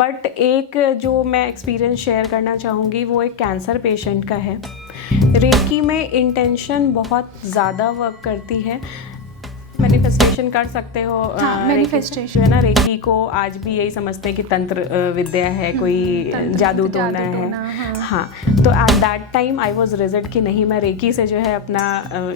But एक जो मैं एक्सपीरियंस शेयर करना चाहूँगी वो एक कैंसर पेशेंट का है। रेकी में इंटेंशन बहुत ज़्यादा वर्क करती है। मैनिफेस्टेशन कर सकते हो। मैनिफेस्टेशन जो है ना, रेकी को आज भी यही समझते हैं कि तंत्र विद्या है, कोई जादू टोना है। हाँ, तो at that time I was rigid कि नहीं, मैं रेकी से जो है अपना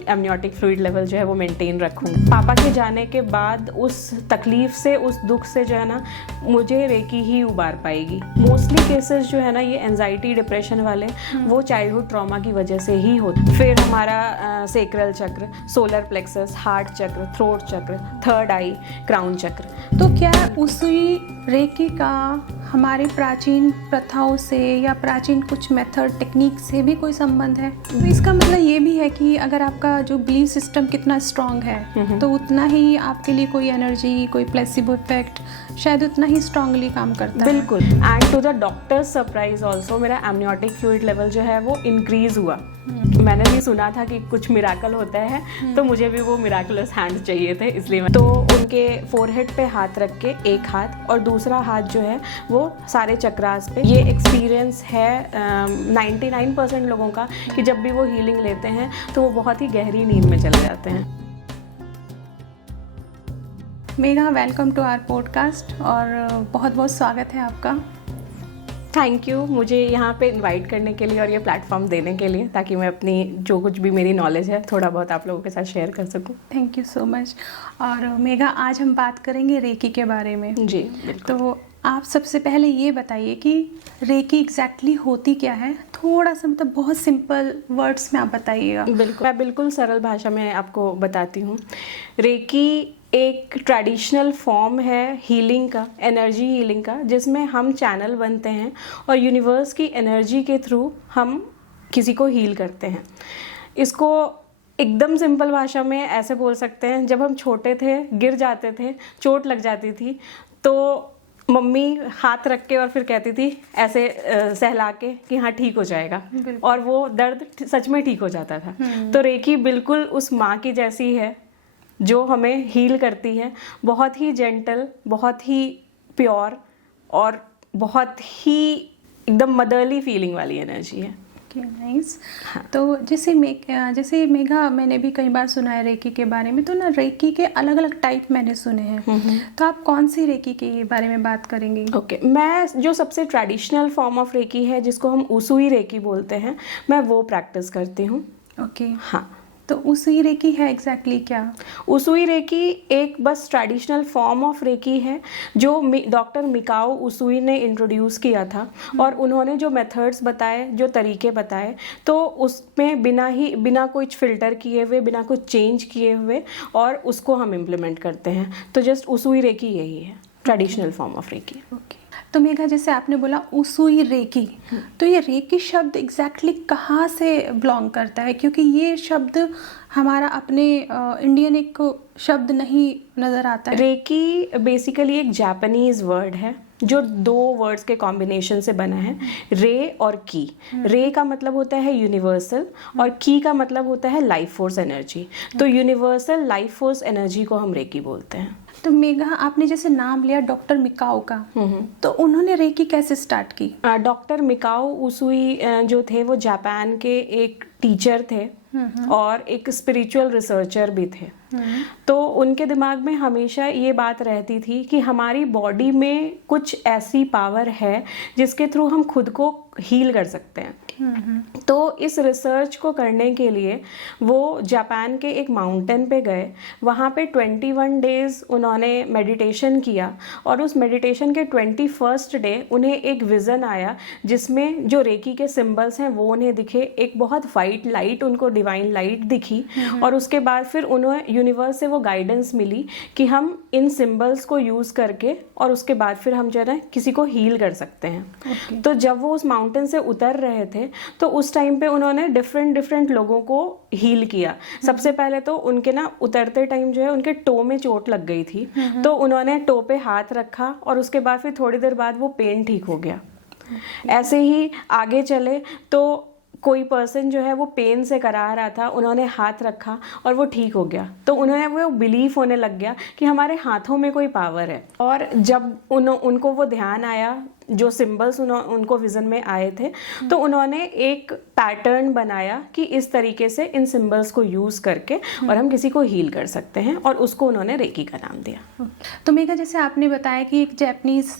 एमनियोटिक फ्लूइड लेवल जो है वो मेंटेन रखूँ। पापा के जाने के बाद उस तकलीफ से, उस दुख से जो है ना, मुझे रेकी ही उबार पाएगी। मोस्टली केसेस जो है ना ये एंजाइटी डिप्रेशन वाले वो चाइल्डहुड ट्रॉमा की वजह से ही होते। फिर हमारा सेक्रल चक्र, सोलर प्लेक्सस, हार्ट चक्र, थ्रोट चक्र, थर्ड आई, क्राउन चक्र। तो क्या उसी रेकी का हमारी प्राचीन प्रथाओं से या प्राचीन कुछ मेथड टेक्निक से भी कोई संबंध है? तो इसका मतलब ये भी है कि अगर आपका जो बिलीफ सिस्टम कितना स्ट्रांग है तो उतना ही आपके लिए कोई एनर्जी, कोई प्लेसिबो इफेक्ट शायद उतना ही स्ट्रांगली काम करता है। बिल्कुल। And to the doctor's surprise also मेरा एमनियोटिक फ्लूइड लेवल जो है वो इंक्रीज हुआ। मैंने भी सुना था कि कुछ मिराकल होता है, तो मुझे भी वो मिराकुलस हैंड चाहिए थे, इसलिए तो उनके फोरहेड पे हाथ रख के एक हाथ और दूसरा हाथ जो है वो सारे चक्रास पे। ये एक्सपीरियंस है 99% लोगों का कि जब भी वो हीलिंग लेते हैं तो वो बहुत ही गहरी नींद में चले जाते हैं। Megha, welcome to our podcast और बहुत बहुत स्वागत है आपका। थैंक यू मुझे यहाँ पे इनवाइट करने के लिए और ये प्लेटफॉर्म देने के लिए, ताकि मैं अपनी जो कुछ भी मेरी नॉलेज है थोड़ा बहुत आप लोगों के साथ शेयर कर सकूँ। Thank you so much. और मेघा, आज हम बात करेंगे रेकी के बारे में। जी, तो आप सबसे पहले ये बताइए कि रेकी एग्जैक्टली होती क्या है? थोड़ा सा मतलब बहुत सिंपल वर्ड्स में आप बताइएगा। बिल्कुल, मैं बिल्कुल सरल भाषा में आपको बताती हूँ। रेकी एक ट्रेडिशनल फॉर्म है हीलिंग का, एनर्जी हीलिंग का, जिसमें हम चैनल बनते हैं और यूनिवर्स की एनर्जी के थ्रू हम किसी को हील करते हैं। इसको एकदम सिंपल भाषा में ऐसे बोल सकते हैं, जब हम छोटे थे, गिर जाते थे, चोट लग जाती थी, तो मम्मी हाथ रख के और फिर कहती थी ऐसे सहला के कि हाँ ठीक हो जाएगा, और वो दर्द सच में ठीक हो जाता था। तो रेकी बिल्कुल उस माँ की जैसी है जो हमें हील करती है। बहुत ही जेंटल, बहुत ही प्योर और बहुत ही एकदम मदरली फीलिंग वाली एनर्जी है। नाइस। तो जैसे मेघा, मैंने भी कई बार सुना है रेकी के बारे में। तो ना रेकी के अलग अलग टाइप मैंने सुने हैं, तो आप कौन सी रेकी के बारे में बात करेंगे? ओके, मैं जो सबसे ट्रेडिशनल फॉर्म ऑफ रेकी है, जिसको हम उसूई रेकी बोलते हैं, मैं वो प्रैक्टिस करती हूँ। ओके, हाँ। तो उसूई रेकी है एग्जैक्टली क्या? उसूई रेकी एक बस ट्रेडिशनल फॉर्म ऑफ रेकी है जो डॉक्टर मिकाओ उसूई ने इंट्रोड्यूस किया था, और उन्होंने जो मेथड्स बताए, जो तरीके बताए, तो उसमें बिना कुछ फिल्टर किए हुए, बिना कुछ चेंज किए हुए, और उसको हम इम्प्लीमेंट करते हैं। तो जस्ट उसूई रेकी यही है, traditional form of reiki. Okay. तो मेघा, जैसे आपने बोला उसूई रेकी, तो ये रेकी शब्द एग्जैक्टली कहाँ से बिलोंग करता है? क्योंकि ये शब्द हमारा अपने इंडियन एक शब्द नहीं नज़र आता है। रेकी बेसिकली एक जापानीज वर्ड है जो दो वर्ड्स के कॉम्बिनेशन से बना है, रे और की। रे का मतलब होता है यूनिवर्सल और की का मतलब होता है लाइफ फोर्स एनर्जी। तो यूनिवर्सल लाइफ फोर्स एनर्जी को हम रेकी बोलते हैं। तो मेघा, आपने जैसे नाम लिया डॉक्टर मिकाओ का, तो उन्होंने रेकी कैसे स्टार्ट की? डॉक्टर मिकाओ उसूई जो थे वो जापान के एक टीचर थे और एक स्पिरिचुअल रिसर्चर भी थे। तो उनके दिमाग में हमेशा ये बात रहती थी कि हमारी बॉडी में कुछ ऐसी पावर है जिसके थ्रू हम खुद को हील कर सकते हैं। तो इस रिसर्च को करने के लिए वो जापान के एक माउंटेन पे गए। वहाँ पे 21 डेज उन्होंने मेडिटेशन किया, और उस मेडिटेशन के 21st डे उन्हें एक विज़न आया जिसमें जो रेकी के सिंबल्स हैं वो उन्हें दिखे। एक बहुत वाइट लाइट, उनको डिवाइन लाइट दिखी, और उसके बाद फिर उन्हें यूनिवर्स से वो गाइडेंस मिली कि हम इन सिंबल्स को यूज़ करके और उसके बाद फिर हम जो है ना किसी को हील कर सकते हैं। तो जब वो उस माउंटेन से उतर रहे थे तो उस टाइम पे उन्होंने डिफरेंट लोगों को हील किया। सबसे पहले तो उनके ना उतरते टाइम जो है उनके टो में चोट लग गई थी, तो उन्होंने टो पे हाथ रखा और उसके बाद फिर थोड़ी देर बाद वो पेन ठीक हो गया। ऐसे ही आगे चले तो कोई पर्सन जो है वो पेन से करा रहा था, उन्होंने हाथ रखा और वो ठीक हो गया, तो उन्हें वो बिलीफ होने लग गया कि हमारे हाथों में कोई पावर है। और जब उनको वो ध्यान आया, जो सिंबल्स उनको विजन में आए थे, तो उन्होंने एक पैटर्न बनाया कि इस तरीके से इन सिंबल्स को यूज करके और हम किसी को हील कर सकते हैं, और उसको उन्होंने रेकी का नाम दिया। तो मेघा, जैसे आपने बताया कि एक जापानीज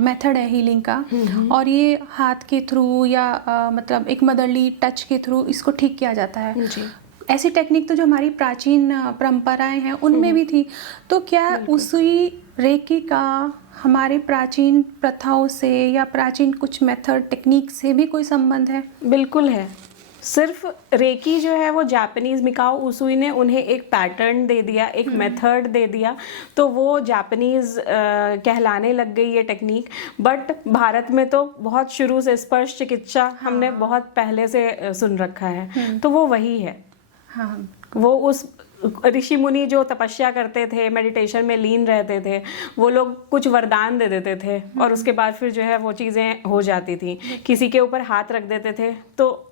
मेथड है हीलिंग का, और ये हाथ के थ्रू या मतलब एक मदरली टच के थ्रू इसको ठीक किया जाता है जी। ऐसी टेक्निक तो जो हमारी प्राचीन परंपराएं हैं उनमें भी थी, तो क्या उसी रेकी का हमारे प्राचीन प्रथाओं से या प्राचीन कुछ मेथड टेक्निक से भी कोई संबंध है? बिल्कुल है। सिर्फ रेकी जो है वो जापानीज मिकाओ उसूई ने उन्हें एक पैटर्न दे दिया, एक मेथड दे दिया, तो वो जापानीज कहलाने लग गई ये टेक्निक। बट भारत में तो बहुत शुरू से स्पर्श चिकित्सा हमने बहुत पहले से सुन रखा है, तो वो वही है। हाँ, वो उस ऋषि मुनि जो तपस्या करते थे, मेडिटेशन में लीन रहते थे, वो लोग कुछ वरदान दे देते थे और उसके बाद फिर जो है वो चीज़ें हो जाती थी। किसी के ऊपर हाथ रख देते थे तो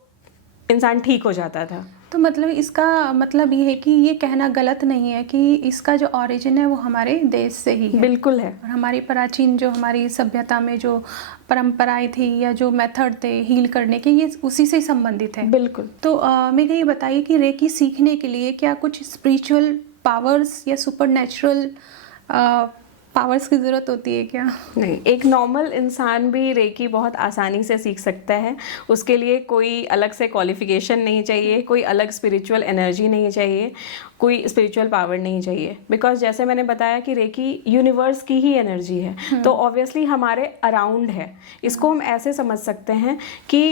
इंसान ठीक हो जाता था। तो मतलब इसका मतलब ये है कि ये कहना गलत नहीं है कि इसका जो ओरिजिन है वो हमारे देश से ही है। बिल्कुल है। और हमारी प्राचीन जो हमारी सभ्यता में जो परंपराएं थी या जो मेथड थे हील करने के, ये उसी से ही संबंधित है। बिल्कुल। तो मेघा, ये बताइए कि रेकी सीखने के लिए क्या कुछ स्पिरिचुअल पावर्स या सुपरनैचुरल पावर्स की ज़रूरत होती है क्या? नहीं, एक नॉर्मल इंसान भी रेकी बहुत आसानी से सीख सकता है। उसके लिए कोई अलग से क्वालिफिकेशन नहीं चाहिए, कोई अलग स्पिरिचुअल एनर्जी नहीं चाहिए, कोई स्पिरिचुअल पावर नहीं चाहिए। बिकॉज जैसे मैंने बताया कि रेकी यूनिवर्स की ही एनर्जी है, तो ऑब्वियसली हमारे अराउंड है। इसको हम ऐसे समझ सकते हैं कि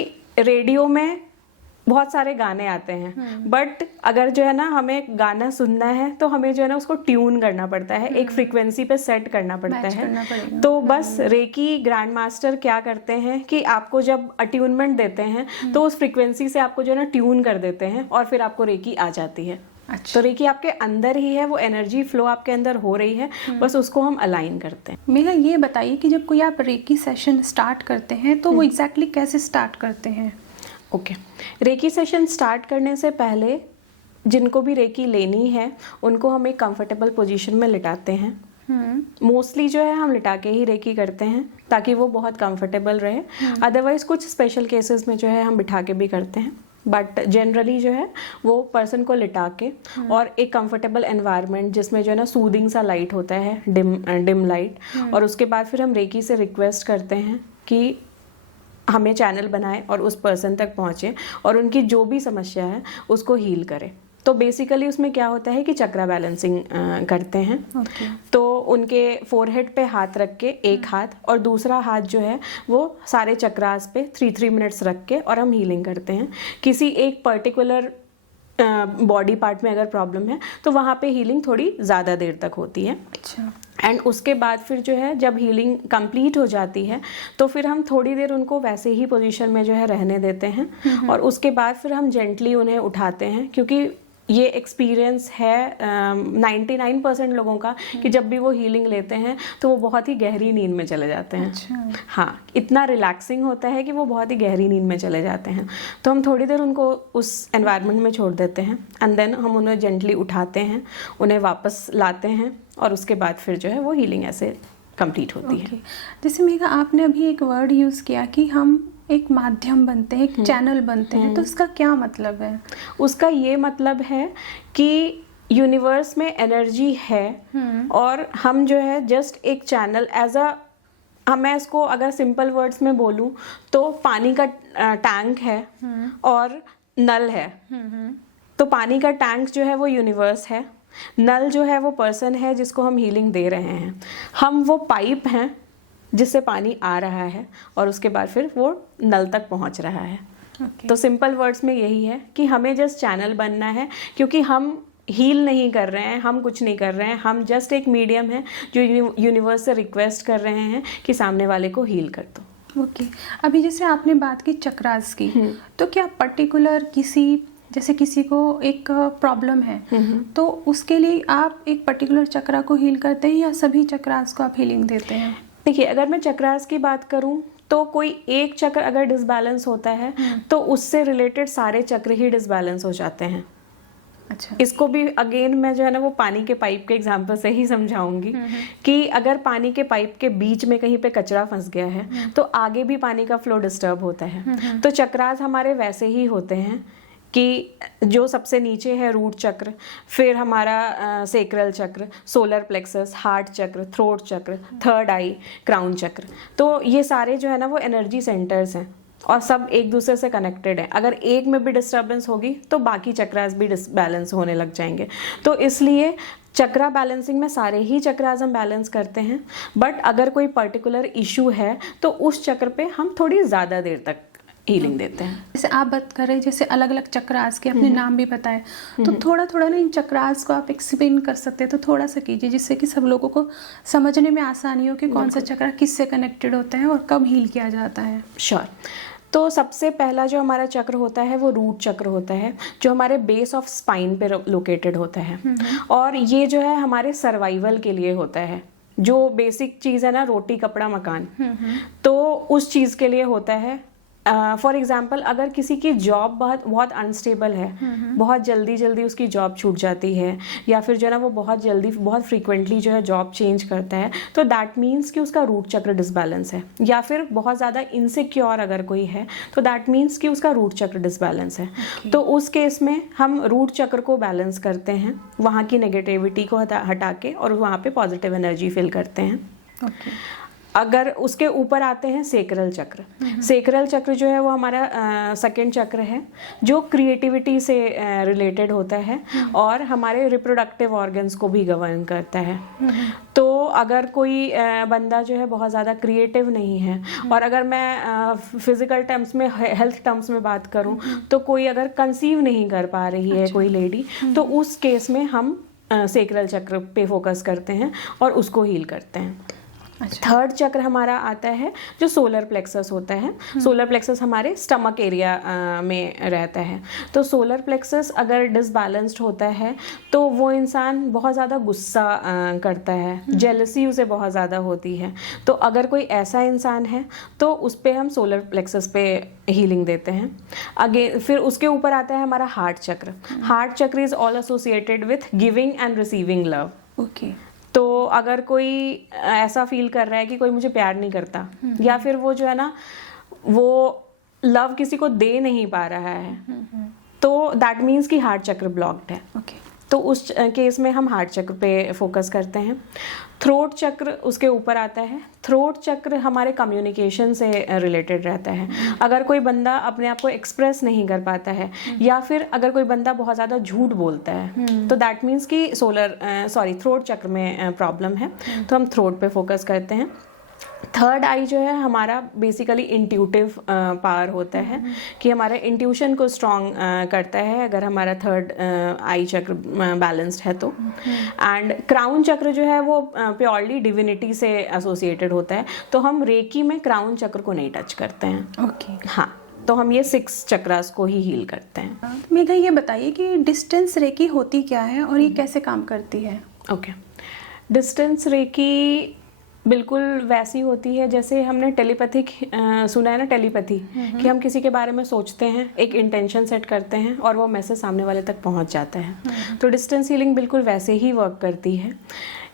रेडियो में बहुत सारे गाने आते हैं, बट अगर जो है ना हमें गाना सुनना है तो हमें जो है ना उसको ट्यून करना पड़ता है, एक फ्रीक्वेंसी पे सेट करना पड़ता है। तो बस रेकी ग्रैंड मास्टर क्या करते हैं कि आपको जब अट्यूनमेंट देते हैं तो उस फ्रीक्वेंसी से आपको जो है ना ट्यून कर देते हैं और फिर आपको रेकी आ जाती है। अच्छा। तो रेकी आपके अंदर ही है, वो एनर्जी फ्लो आपके अंदर हो रही है, बस उसको हम अलाइन करते हैं। मेघा, ये बताइए कि जब कोई आप रेकी सेशन स्टार्ट करते हैं तो वो एग्जैक्टली कैसे स्टार्ट करते हैं? ओके, रेकी सेशन स्टार्ट करने से पहले जिनको भी रेकी लेनी है उनको हम एक कंफर्टेबल पोजीशन में लिटाते हैं। मोस्टली जो है हम लिटा के ही रेकी करते हैं ताकि वो बहुत कंफर्टेबल रहे। अदरवाइज कुछ स्पेशल केसेस में जो है हम बिठा के भी करते हैं, बट जनरली जो है वो पर्सन को लिटा के और एक कंफर्टेबल एनवायरनमेंट जिसमें जो है ना सूदिंग सा लाइट होता है, डिम लाइट, और उसके बाद फिर हम रेकी से रिक्वेस्ट करते हैं कि हमें चैनल बनाए और उस पर्सन तक पहुँचे और उनकी जो भी समस्या है उसको हील करे। तो बेसिकली उसमें क्या होता है कि चक्रा बैलेंसिंग करते हैं। तो उनके फोरहेड पे हाथ रख के एक हाथ और दूसरा हाथ जो है वो सारे चक्रास पे 3 मिनट्स रख के और हम हीलिंग करते हैं। किसी एक पर्टिकुलर बॉडी पार्ट में अगर प्रॉब्लम है तो वहाँ पे हीलिंग थोड़ी ज़्यादा देर तक होती है। अच्छा। एंड उसके बाद फिर जो है जब हीलिंग कंप्लीट हो जाती है तो फिर हम थोड़ी देर उनको वैसे ही पोजीशन में जो है रहने देते हैं और उसके बाद फिर हम जेंटली उन्हें उठाते हैं, क्योंकि ये एक्सपीरियंस है 99% लोगों का कि जब भी वो हीलिंग लेते हैं तो वो बहुत ही गहरी नींद में चले जाते हैं। अच्छा। हाँ, इतना रिलैक्सिंग होता है कि वो बहुत ही गहरी नींद में चले जाते हैं। तो हम थोड़ी देर उनको उस एनवायरनमेंट में छोड़ देते हैं एंड देन हम उन्हें जेंटली उठाते हैं, उन्हें वापस लाते हैं और उसके बाद फिर जो है वो हीलिंग ऐसे कंप्लीट होती है। जैसे मेघा, आपने अभी एक वर्ड यूज़ किया कि हम एक माध्यम बनते हैं, एक चैनल बनते हैं, तो इसका क्या मतलब है? उसका ये मतलब है कि यूनिवर्स में एनर्जी है और हम जो है जस्ट एक चैनल एज अ, मैं इसको अगर सिंपल वर्ड्स में बोलूं तो पानी का टैंक है और नल है। तो पानी का टैंक जो है वो यूनिवर्स है, नल जो है वो पर्सन है जिसको हम हीलिंग दे रहे हैं, हम वो पाइप हैं जिससे पानी आ रहा है और उसके बाद फिर वो नल तक पहुंच रहा है। तो सिंपल वर्ड्स में यही है कि हमें जस्ट चैनल बनना है, क्योंकि हम हील नहीं कर रहे हैं, हम कुछ नहीं कर रहे हैं, हम जस्ट एक मीडियम है जो यूनिवर्स से रिक्वेस्ट कर रहे हैं कि सामने वाले को हील कर दो। ओके। अभी जैसे आपने बात की चक्रास की, तो क्या पर्टिकुलर जैसे किसी को एक प्रॉब्लम है तो उसके लिए आप एक पर्टिकुलर चक्रा को हील करते हैं या सभी चक्रास को आप हीलिंग देते हैं? देखिए, अगर मैं चक्रास की बात करूं तो कोई एक चक्र अगर डिसबैलेंस होता है तो उससे रिलेटेड सारे चक्र ही डिसबैलेंस हो जाते हैं। अच्छा। इसको भी अगेन मैं जो है ना वो पानी के पाइप के एग्जांपल से ही समझाऊंगी कि अगर पानी के पाइप के बीच में कहीं पे कचरा फंस गया है तो आगे भी पानी का फ्लो डिस्टर्ब होता है। तो चक्रास हमारे वैसे ही होते हैं कि जो सबसे नीचे है रूट चक्र, फिर हमारा सेक्रल चक्र, सोलर प्लेक्सस, हार्ट चक्र, थ्रोट चक्र, थर्ड आई, क्राउन चक्र। तो ये सारे जो है ना वो एनर्जी सेंटर्स हैं और सब एक दूसरे से कनेक्टेड है। अगर एक में भी डिस्टर्बेंस होगी तो बाकी चक्रास भी डिसबैलेंस होने लग जाएंगे। तो इसलिए चक्रा बैलेंसिंग में सारे ही चक्रास हम बैलेंस करते हैं, बट अगर कोई पर्टिकुलर इशू है तो उस चक्र पे हम थोड़ी ज़्यादा देर तक हीलिंग देते हैं। जैसे आप बात कर रहे हैं, जैसे अलग अलग चक्रास के अपने नाम भी बताए, तो थोड़ा थोड़ा ना इन चक्रास को आप एक्सप्लेन कर सकते हैं, तो थोड़ा सा कीजिए जिससे कि सब लोगों को समझने में आसानी हो कि कौन सा चक्र किससे कनेक्टेड होता है और कब हील किया जाता है। श्योर। तो सबसे पहला जो हमारा चक्र होता है वो रूट चक्र होता है, जो हमारे बेस ऑफ स्पाइन पे लोकेटेड होता है। और ये जो है हमारे सर्वाइवल के लिए होता है। जो बेसिक चीज़ है ना, रोटी कपड़ा मकान, तो उस चीज़ के लिए होता है। फॉर एग्जाम्पल अगर किसी की जॉब बहुत अनस्टेबल है, बहुत जल्दी उसकी जॉब छूट जाती है, या फिर जो है ना वो बहुत फ्रीक्वेंटली जो है जॉब चेंज करता है, तो दैट मीन्स कि उसका रूट चक्र डिसबैलेंस है। या फिर बहुत ज़्यादा इनसिक्योर अगर कोई है तो दैट मीन्स कि उसका रूट चक्र डिसबैलेंस है। तो उस केस में हम रूट चक्र को बैलेंस करते हैं, वहाँ की नेगेटिविटी को हटा के, और वहाँ पे पॉजिटिव एनर्जी फिल करते हैं। अगर उसके ऊपर आते हैं सेक्रल चक्र। सेक्रल चक्र जो है वो हमारा सेकंड चक्र है, जो क्रिएटिविटी से रिलेटेड होता है और हमारे रिप्रोडक्टिव ऑर्गन्स को भी गवर्न करता है। तो अगर कोई बंदा जो है बहुत ज़्यादा क्रिएटिव नहीं है, और अगर मैं फिजिकल टर्म्स में, हेल्थ टर्म्स में बात करूं, तो कोई अगर कंसीव नहीं कर पा रही है कोई लेडी, तो उस केस में हम सेक्रल चक्र पे फोकस करते हैं और उसको हील करते हैं। थर्ड चक्र हमारा आता है जो सोलर प्लेक्सस होता है। सोलर प्लेक्सस हमारे स्टमक एरिया में रहता है। तो सोलर प्लेक्सस अगर डिसबैलेंस्ड होता है तो वो इंसान बहुत ज़्यादा गुस्सा करता है, जेलसी उसे बहुत ज़्यादा होती है। तो अगर कोई ऐसा इंसान है तो उस पर हम सोलर प्लेक्सस पे हीलिंग देते हैं। अगेन फिर उसके ऊपर आता है हमारा हार्ट चक्र। हार्ट चक्र is all associated with giving and receiving love. Okay. तो अगर कोई ऐसा फील कर रहा है कि कोई मुझे प्यार नहीं करता, या फिर वो जो है ना वो लव किसी को दे नहीं पा रहा है, तो दैट मीन्स कि हार्ट चक्र ब्लॉक्ड है। ओके। तो उस केस में हम हार्ट चक्र पे फोकस करते हैं। थ्रोट चक्र उसके ऊपर आता है। थ्रोट चक्र हमारे कम्युनिकेशन से रिलेटेड रहता है। अगर कोई बंदा अपने आप को एक्सप्रेस नहीं कर पाता है, या फिर अगर कोई बंदा बहुत ज़्यादा झूठ बोलता है, तो दैट मीन्स कि थ्रोट चक्र में प्रॉब्लम है। तो हम थ्रोट पे फोकस करते हैं। थर्ड आई जो है हमारा बेसिकली इंट्यूटिव पावर होता है, कि हमारे इंट्यूशन को स्ट्रॉन्ग करता है अगर हमारा थर्ड आई चक्र बैलेंस्ड है तो। एंड क्राउन चक्र जो है वो प्योरली डिविनिटी से एसोसिएटेड होता है, तो हम रेकी में क्राउन चक्र को नहीं टच करते हैं। ओके। हाँ, तो हम ये 6 चक्रास को ही हील करते हैं। मेघा, ये बताइए कि डिस्टेंस रेकी होती क्या है और ये कैसे काम करती है? ओके। डिस्टेंस रेकी बिल्कुल वैसी होती है जैसे हमने टेलीपैथिक सुना है ना, टेलीपैथी, कि हम किसी के बारे में सोचते हैं, एक इंटेंशन सेट करते हैं और वो मैसेज सामने वाले तक पहुंच जाता है। तो डिस्टेंस हीलिंग बिल्कुल वैसे ही वर्क करती है।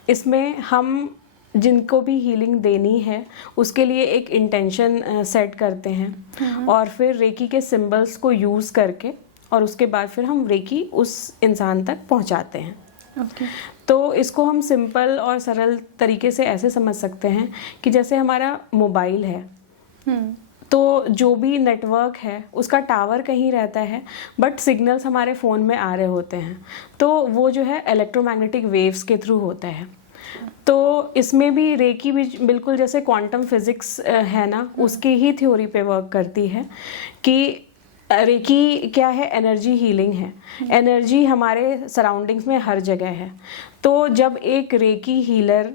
इसमें हम जिनको भी हीलिंग देनी है उसके लिए एक इंटेंशन सेट करते हैं, और फिर रेकी के सिंबल्स को यूज़ करके, और उसके बाद फिर हम रेकी उस इंसान तक पहुंचाते हैं। ओके। तो इसको हम सिंपल और सरल तरीके से ऐसे समझ सकते हैं कि जैसे हमारा मोबाइल है, तो जो भी नेटवर्क है उसका टावर कहीं रहता है, बट सिग्नल्स हमारे फ़ोन में आ रहे होते हैं, तो वो जो है इलेक्ट्रोमैग्नेटिक वेव्स के थ्रू होता है। तो इसमें भी रेकी भी बिल्कुल जैसे क्वांटम फिजिक्स है ना, उसकी ही थ्योरी पे वर्क करती है कि रेकी क्या है, एनर्जी हीलिंग है। एनर्जी हमारे सराउंडिंग्स में हर जगह है। तो जब एक रेकी हीलर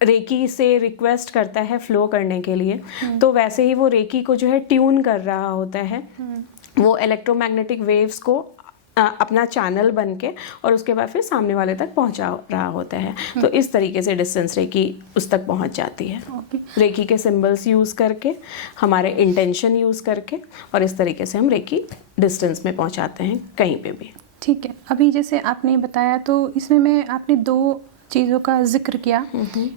रेकी से रिक्वेस्ट करता है फ्लो करने के लिए, तो वैसे ही वो रेकी को जो है ट्यून कर रहा होता है, वो इलेक्ट्रोमैग्नेटिक वेव्स को अपना चैनल बन के और उसके बाद फिर सामने वाले तक पहुंचा रहा होता है। तो इस तरीके से डिस्टेंस रेकी उस तक पहुंच जाती है। रेकी के सिंबल्स यूज़ करके, हमारे इंटेंशन यूज़ करके, और इस तरीके से हम रेकी डिस्टेंस में पहुंचाते हैं कहीं पे भी। ठीक है, अभी जैसे आपने बताया तो इसमें मैं आपने 2 चीज़ों का जिक्र किया,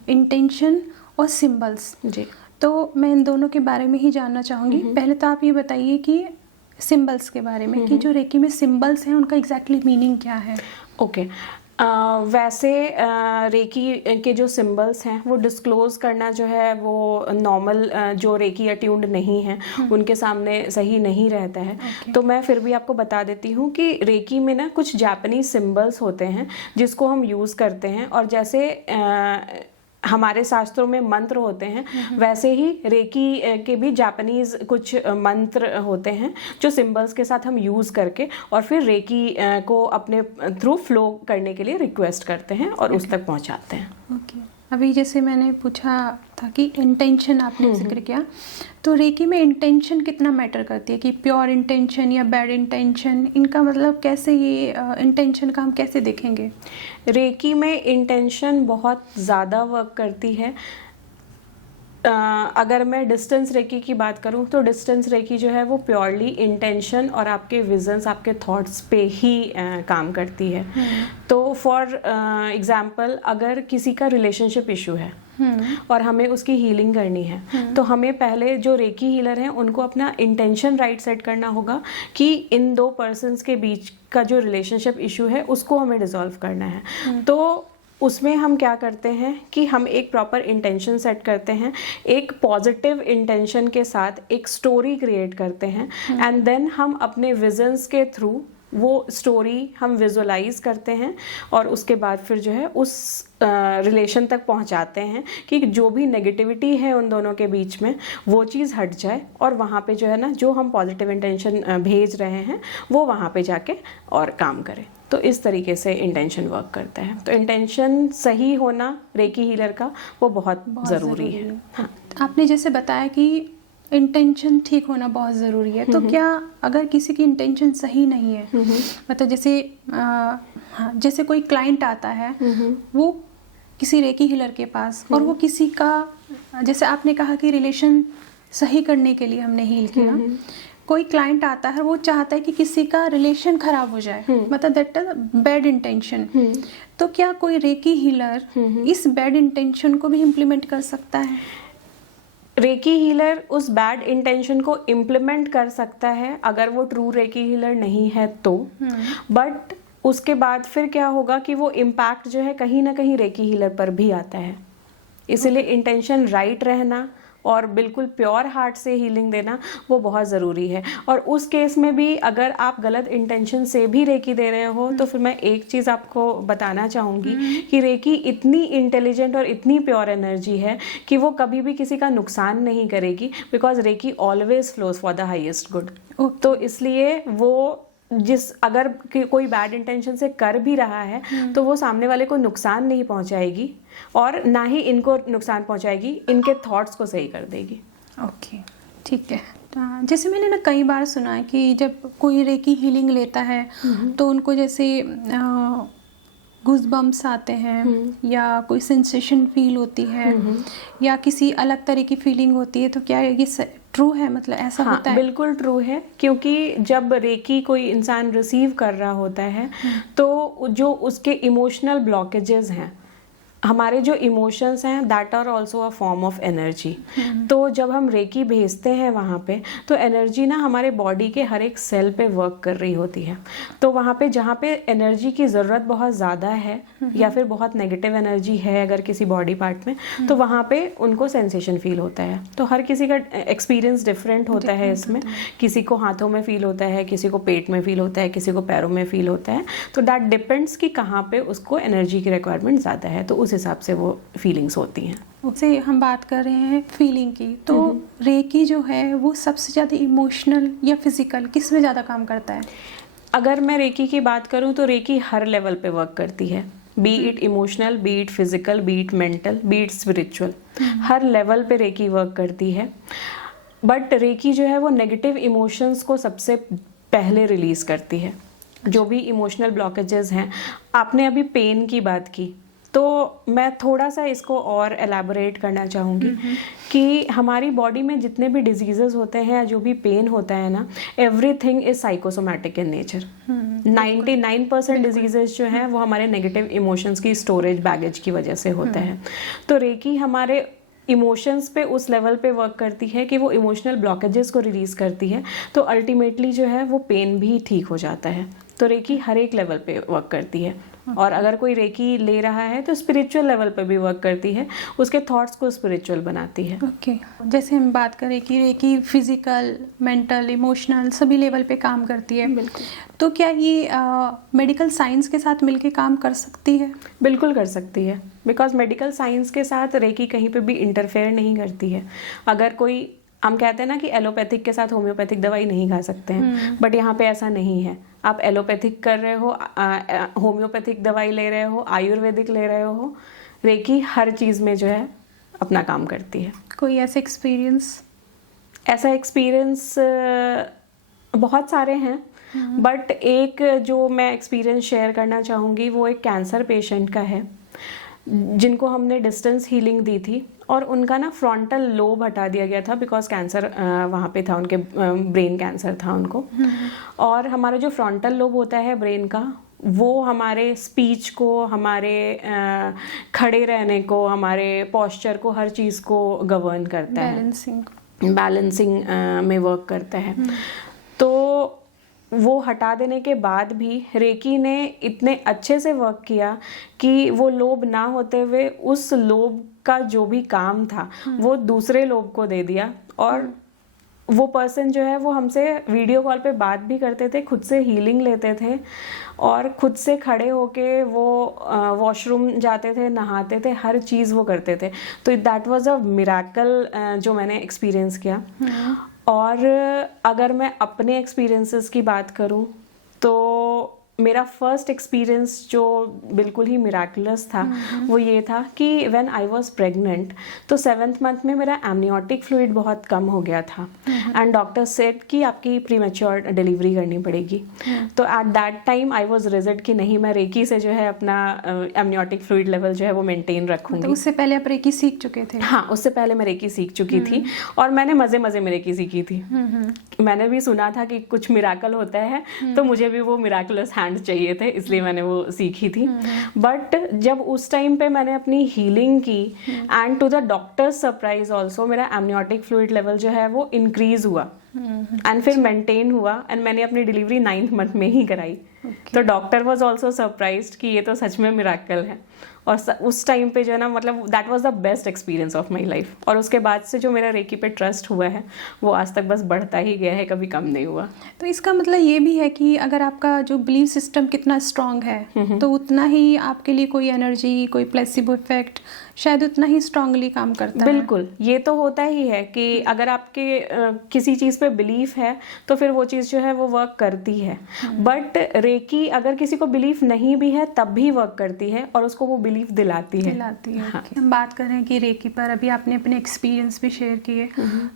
इंटेंशन और सिंबल्स जी। तो मैं इन दोनों के बारे में ही जानना चाहूँगी। पहले तो आप ये बताइए कि सिंबल्स के बारे में कि जो रेकी में सिंबल्स हैं उनका एग्जैक्टली मीनिंग क्या है? ओके, वैसे रेकी के जो सिंबल्स हैं वो डिस्क्लोज करना जो है वो नॉर्मल जो रेकी अट्यून्ड नहीं है उनके सामने सही नहीं रहता है। तो मैं फिर भी आपको बता देती हूँ कि रेकी में ना कुछ जापानीज सिंबल्स होते हैं जिसको हम यूज़ करते हैं, और जैसे हमारे शास्त्रों में मंत्र होते हैं वैसे ही रेकी के भी जापानीज कुछ मंत्र होते हैं जो सिंबल्स के साथ हम यूज़ करके और फिर रेकी को अपने थ्रू फ्लो करने के लिए रिक्वेस्ट करते हैं और उस तक पहुंचाते हैं। ओके, अभी जैसे मैंने पूछा था कि इंटेंशन आपने जिक्र किया, तो रेकी में इंटेंशन कितना मैटर करती है कि प्योर इंटेंशन या बैड इंटेंशन, इनका मतलब कैसे ये इंटेंशन का हम कैसे देखेंगे? रेकी में इंटेंशन बहुत ज़्यादा वर्क करती है। अगर मैं डिस्टेंस रेकी की बात करूं तो डिस्टेंस रेकी जो है वो प्योरली इंटेंशन और आपके विजन्स, आपके थॉट्स पे ही काम करती है। तो फॉर एग्जांपल अगर किसी का रिलेशनशिप इशू है और हमें उसकी हीलिंग करनी है तो हमें पहले जो रेकी हीलर हैं उनको अपना इंटेंशन राइट सेट करना होगा कि इन 2 पर्सन्स के बीच का जो रिलेशनशिप इशू है उसको हमें डिसॉल्व करना है। तो उसमें हम क्या करते हैं कि हम एक प्रॉपर इंटेंशन सेट करते हैं, एक पॉजिटिव इंटेंशन के साथ एक स्टोरी क्रिएट करते हैं, एंड देन हम अपने विजन्स के थ्रू वो स्टोरी हम विजुअलाइज करते हैं और उसके बाद फिर जो है उस रिलेशन तक पहुंचाते हैं कि जो भी नेगेटिविटी है उन दोनों के बीच में वो चीज़ हट जाए और वहाँ पे जो है ना जो हम पॉजिटिव इंटेंशन भेज रहे हैं वो वहाँ पे जाके और काम करे। तो इस तरीके से इंटेंशन वर्क करता है। तो इंटेंशन सही होना रेकी हीलर का वो बहुत ज़रूरी है। हाँ। आपने जैसे बताया कि इंटेंशन ठीक होना बहुत ज़रूरी है, तो क्या अगर किसी की इंटेंशन सही नहीं है, मतलब जैसे कोई क्लाइंट आता है वो किसी रेकी हीलर के पास और वो किसी का, जैसे आपने कहा कि रिलेशन सही करने के लिए हमने हील किया, कोई क्लाइंट आता है वो चाहता है कि किसी का रिलेशन खराब हो जाए, मतलब दैट इज बैड इंटेंशन, तो क्या कोई रेकी हीलर इस बैड इंटेंशन को भी इम्प्लीमेंट कर सकता है? रेकी हीलर उस बैड इंटेंशन को इम्प्लीमेंट कर सकता है अगर वो ट्रू रेकी हीलर नहीं है तो, बट उसके बाद फिर क्या होगा कि वो इम्पैक्ट जो है कहीं ना कहीं रेकी हीलर पर भी आता है। इसीलिए इंटेंशन राइट रहना और बिल्कुल प्योर हार्ट से हीलिंग देना वो बहुत ज़रूरी है। और उस केस में भी अगर आप गलत इंटेंशन से भी रेकी दे रहे हो तो फिर मैं एक चीज़ आपको बताना चाहूँगी कि रेकी इतनी इंटेलिजेंट और इतनी प्योर एनर्जी है कि वो कभी भी किसी का नुकसान नहीं करेगी, because reiki always flows for the highest good. तो इसलिए वो अगर कोई बैड इंटेंशन से कर भी रहा है तो वो सामने वाले को नुकसान नहीं पहुंचाएगी और ना ही इनको नुकसान पहुंचाएगी, इनके थॉट्स को सही कर देगी। ओके, ठीक है। जैसे मैंने ना कई बार सुना है कि जब कोई रेकी हीलिंग लेता है तो उनको जैसे गूज़बम्प्स आते हैं या कोई सेंसेशन फील होती है या किसी अलग तरह की फीलिंग होती है, तो क्या ये ट्रू है, मतलब ऐसा होता है? बिल्कुल ट्रू है, क्योंकि जब रेकी कोई इंसान रिसीव कर रहा होता है तो जो उसके इमोशनल ब्लॉकेजेस हैं, हमारे जो इमोशंस हैं that are also a form of energy. तो जब हम रेकी भेजते हैं वहाँ पे तो एनर्जी ना हमारे बॉडी के हर एक सेल पे वर्क कर रही होती है। तो वहाँ पे जहाँ पे एनर्जी की ज़रूरत बहुत ज़्यादा है या फिर बहुत नेगेटिव एनर्जी है अगर किसी बॉडी पार्ट में, तो वहाँ पे उनको सेंसेशन फील होता है। तो हर किसी का एक्सपीरियंस डिफरेंट होता है इसमें, किसी को हाथों में फील होता है, किसी को पेट में फील होता है, किसी को पैरों में फील होता है। तो दैट डिपेंड्स कि कहाँ पे उसको एनर्जी की रिक्वायरमेंट ज़्यादा है, तो उस हिसाब से वो फीलिंग्स होती हैं। उससे हम बात कर रहे हैं फीलिंग की, तो रेकी जो है वो सबसे ज़्यादा इमोशनल या फिजिकल किस में ज़्यादा काम करता है? अगर मैं रेकी की बात करूं तो रेकी हर लेवल पे वर्क करती है, B it emotional, B it physical, B it mental, B it spiritual, her level पे रेकी वर्क करती है। बट रेकी जो है वो नेगेटिव इमोशंस को सबसे पहले रिलीज करती है। जो भी इमोशनल ब्लॉकेजेस हैं। आपने अभी पेन की बात की, तो मैं थोड़ा सा इसको और एलैबोरेट करना चाहूँगी कि हमारी बॉडी में जितने भी डिजीजेस होते हैं या जो भी पेन होता है ना, everything is psychosomatic in nature. 99% diseases जो हैं वो हमारे नेगेटिव इमोशंस की स्टोरेज बैगेज की वजह से होते हैं। तो रेकी हमारे इमोशंस पे उस लेवल पे वर्क करती है कि वो इमोशनल ब्लॉकेजेस को रिलीज करती है, तो अल्टीमेटली जो है वो पेन भी ठीक हो जाता है। तो रेकी हर एक लेवल पे वर्क करती है। और अगर कोई रेकी ले रहा है तो स्पिरिचुअल लेवल पे भी वर्क करती है, उसके थॉट्स को स्पिरिचुअल बनाती है। ओके जैसे हम बात करें कि रेकी फिजिकल, मेंटल, इमोशनल सभी लेवल पे काम करती है। बिल्कुल। तो क्या ये मेडिकल साइंस के साथ मिलके काम कर सकती है? बिल्कुल कर सकती है, बिकॉज मेडिकल साइंस के साथ रेकी कहीं पे भी इंटरफेयर नहीं करती है। अगर कोई, हम कहते हैं ना कि एलोपैथिक के साथ होम्योपैथिक दवाई नहीं खा सकते हैं, बट यहाँ पे ऐसा नहीं है। आप एलोपैथिक कर रहे हो, होम्योपैथिक दवाई ले रहे हो, आयुर्वेदिक ले रहे हो, रेकी हर चीज़ में जो है अपना काम करती है। कोई ऐसा एक्सपीरियंस? ऐसा एक्सपीरियंस बहुत सारे हैं, बट एक जो मैं एक्सपीरियंस शेयर करना चाहूँगी वो एक कैंसर पेशेंट का है, जिनको हमने डिस्टेंस हीलिंग दी थी और उनका ना फ्रंटल लोब हटा दिया गया था, बिकॉज कैंसर वहाँ पे था, उनके ब्रेन कैंसर था उनको। और हमारा जो फ्रंटल लोब होता है ब्रेन का, वो हमारे स्पीच को, हमारे खड़े रहने को, हमारे पोस्चर को, हर चीज़ को गवर्न करता है, बैलेंसिंग में वर्क करता है। तो वो हटा देने के बाद भी रेकी ने इतने अच्छे से वर्क किया कि वो लोब ना होते हुए उस लोब का जो भी काम था वो दूसरे लोब को दे दिया। और वो पर्सन जो है वो हमसे वीडियो कॉल पे बात भी करते थे, खुद से हीलिंग लेते थे और खुद से खड़े होके वो वॉशरूम जाते थे, नहाते थे, हर चीज़ वो करते थे। तो दैट वाज अ मिरेकल जो मैंने एक्सपीरियंस किया। और अगर मैं अपने एक्सपीरियंसेस की बात करूं तो मेरा फर्स्ट एक्सपीरियंस जो बिल्कुल ही मिराकुलस था वो ये था कि व्हेन आई वाज प्रेग्नेंट, तो 7th मंथ में मेरा एमनियोटिक फ्लूइड बहुत कम हो गया था एंड डॉक्टर सेड कि आपकी प्रीमेच्योर डिलीवरी करनी पड़ेगी। तो at that time I was rigid कि नहीं, मैं रेकी से जो है अपना एमनियोटिक फ्लूइड लेवल जो है वो मेंटेन रखूंगी। तो उससे पहले आप रेकी सीख चुके थे? हाँ, उससे पहले मैं रेकी सीख चुकी थी और मैंने मजे मजे में रेकी सीखी थी। मैंने भी सुना था कि कुछ मिराकल होता है, तो मुझे भी वो मिराकुलस हैंड चाहिए थे, इसलिए मैंने वो सीखी थी। बट जब उस टाइम पे मैंने अपनी हीलिंग की and to the doctor's surprise also, मेरा एमनियोटिक फ्लूइड लेवल जो है वो इंक्रीज हुआ एंड फिर मेंटेन हुआ एंड मैंने अपनी डिलीवरी 9th मंथ में ही कराई। तो डॉक्टर वाज ऑल्सो सरप्राइज्ड कि ये तो सच में मिराकल है। और उस टाइम पे जो है ना, मतलब that was the best experience of my life. और उसके बाद से जो मेरा रेकी पे ट्रस्ट हुआ है वो आज तक बस बढ़ता ही गया है, कभी कम नहीं हुआ। तो इसका मतलब ये भी है कि अगर आपका जो बिलीफ सिस्टम कितना स्ट्रांग है तो उतना ही आपके लिए कोई एनर्जी, कोई प्लेसिबो इफेक्ट शायद उतना ही स्ट्रांगली काम करता है। बिल्कुल, ये तो होता ही है कि अगर आपके किसी चीज़ पे बिलीफ है तो फिर वो चीज़ जो है वो वर्क करती है। बट रेकी अगर किसी को बिलीफ नहीं भी है तब भी वर्क करती है और उसको वो बिलीफ दिलाती है। हाँ। हम बात कर रहे हैं कि रेकी पर, अभी आपने अपने एक्सपीरियंस भी शेयर किए,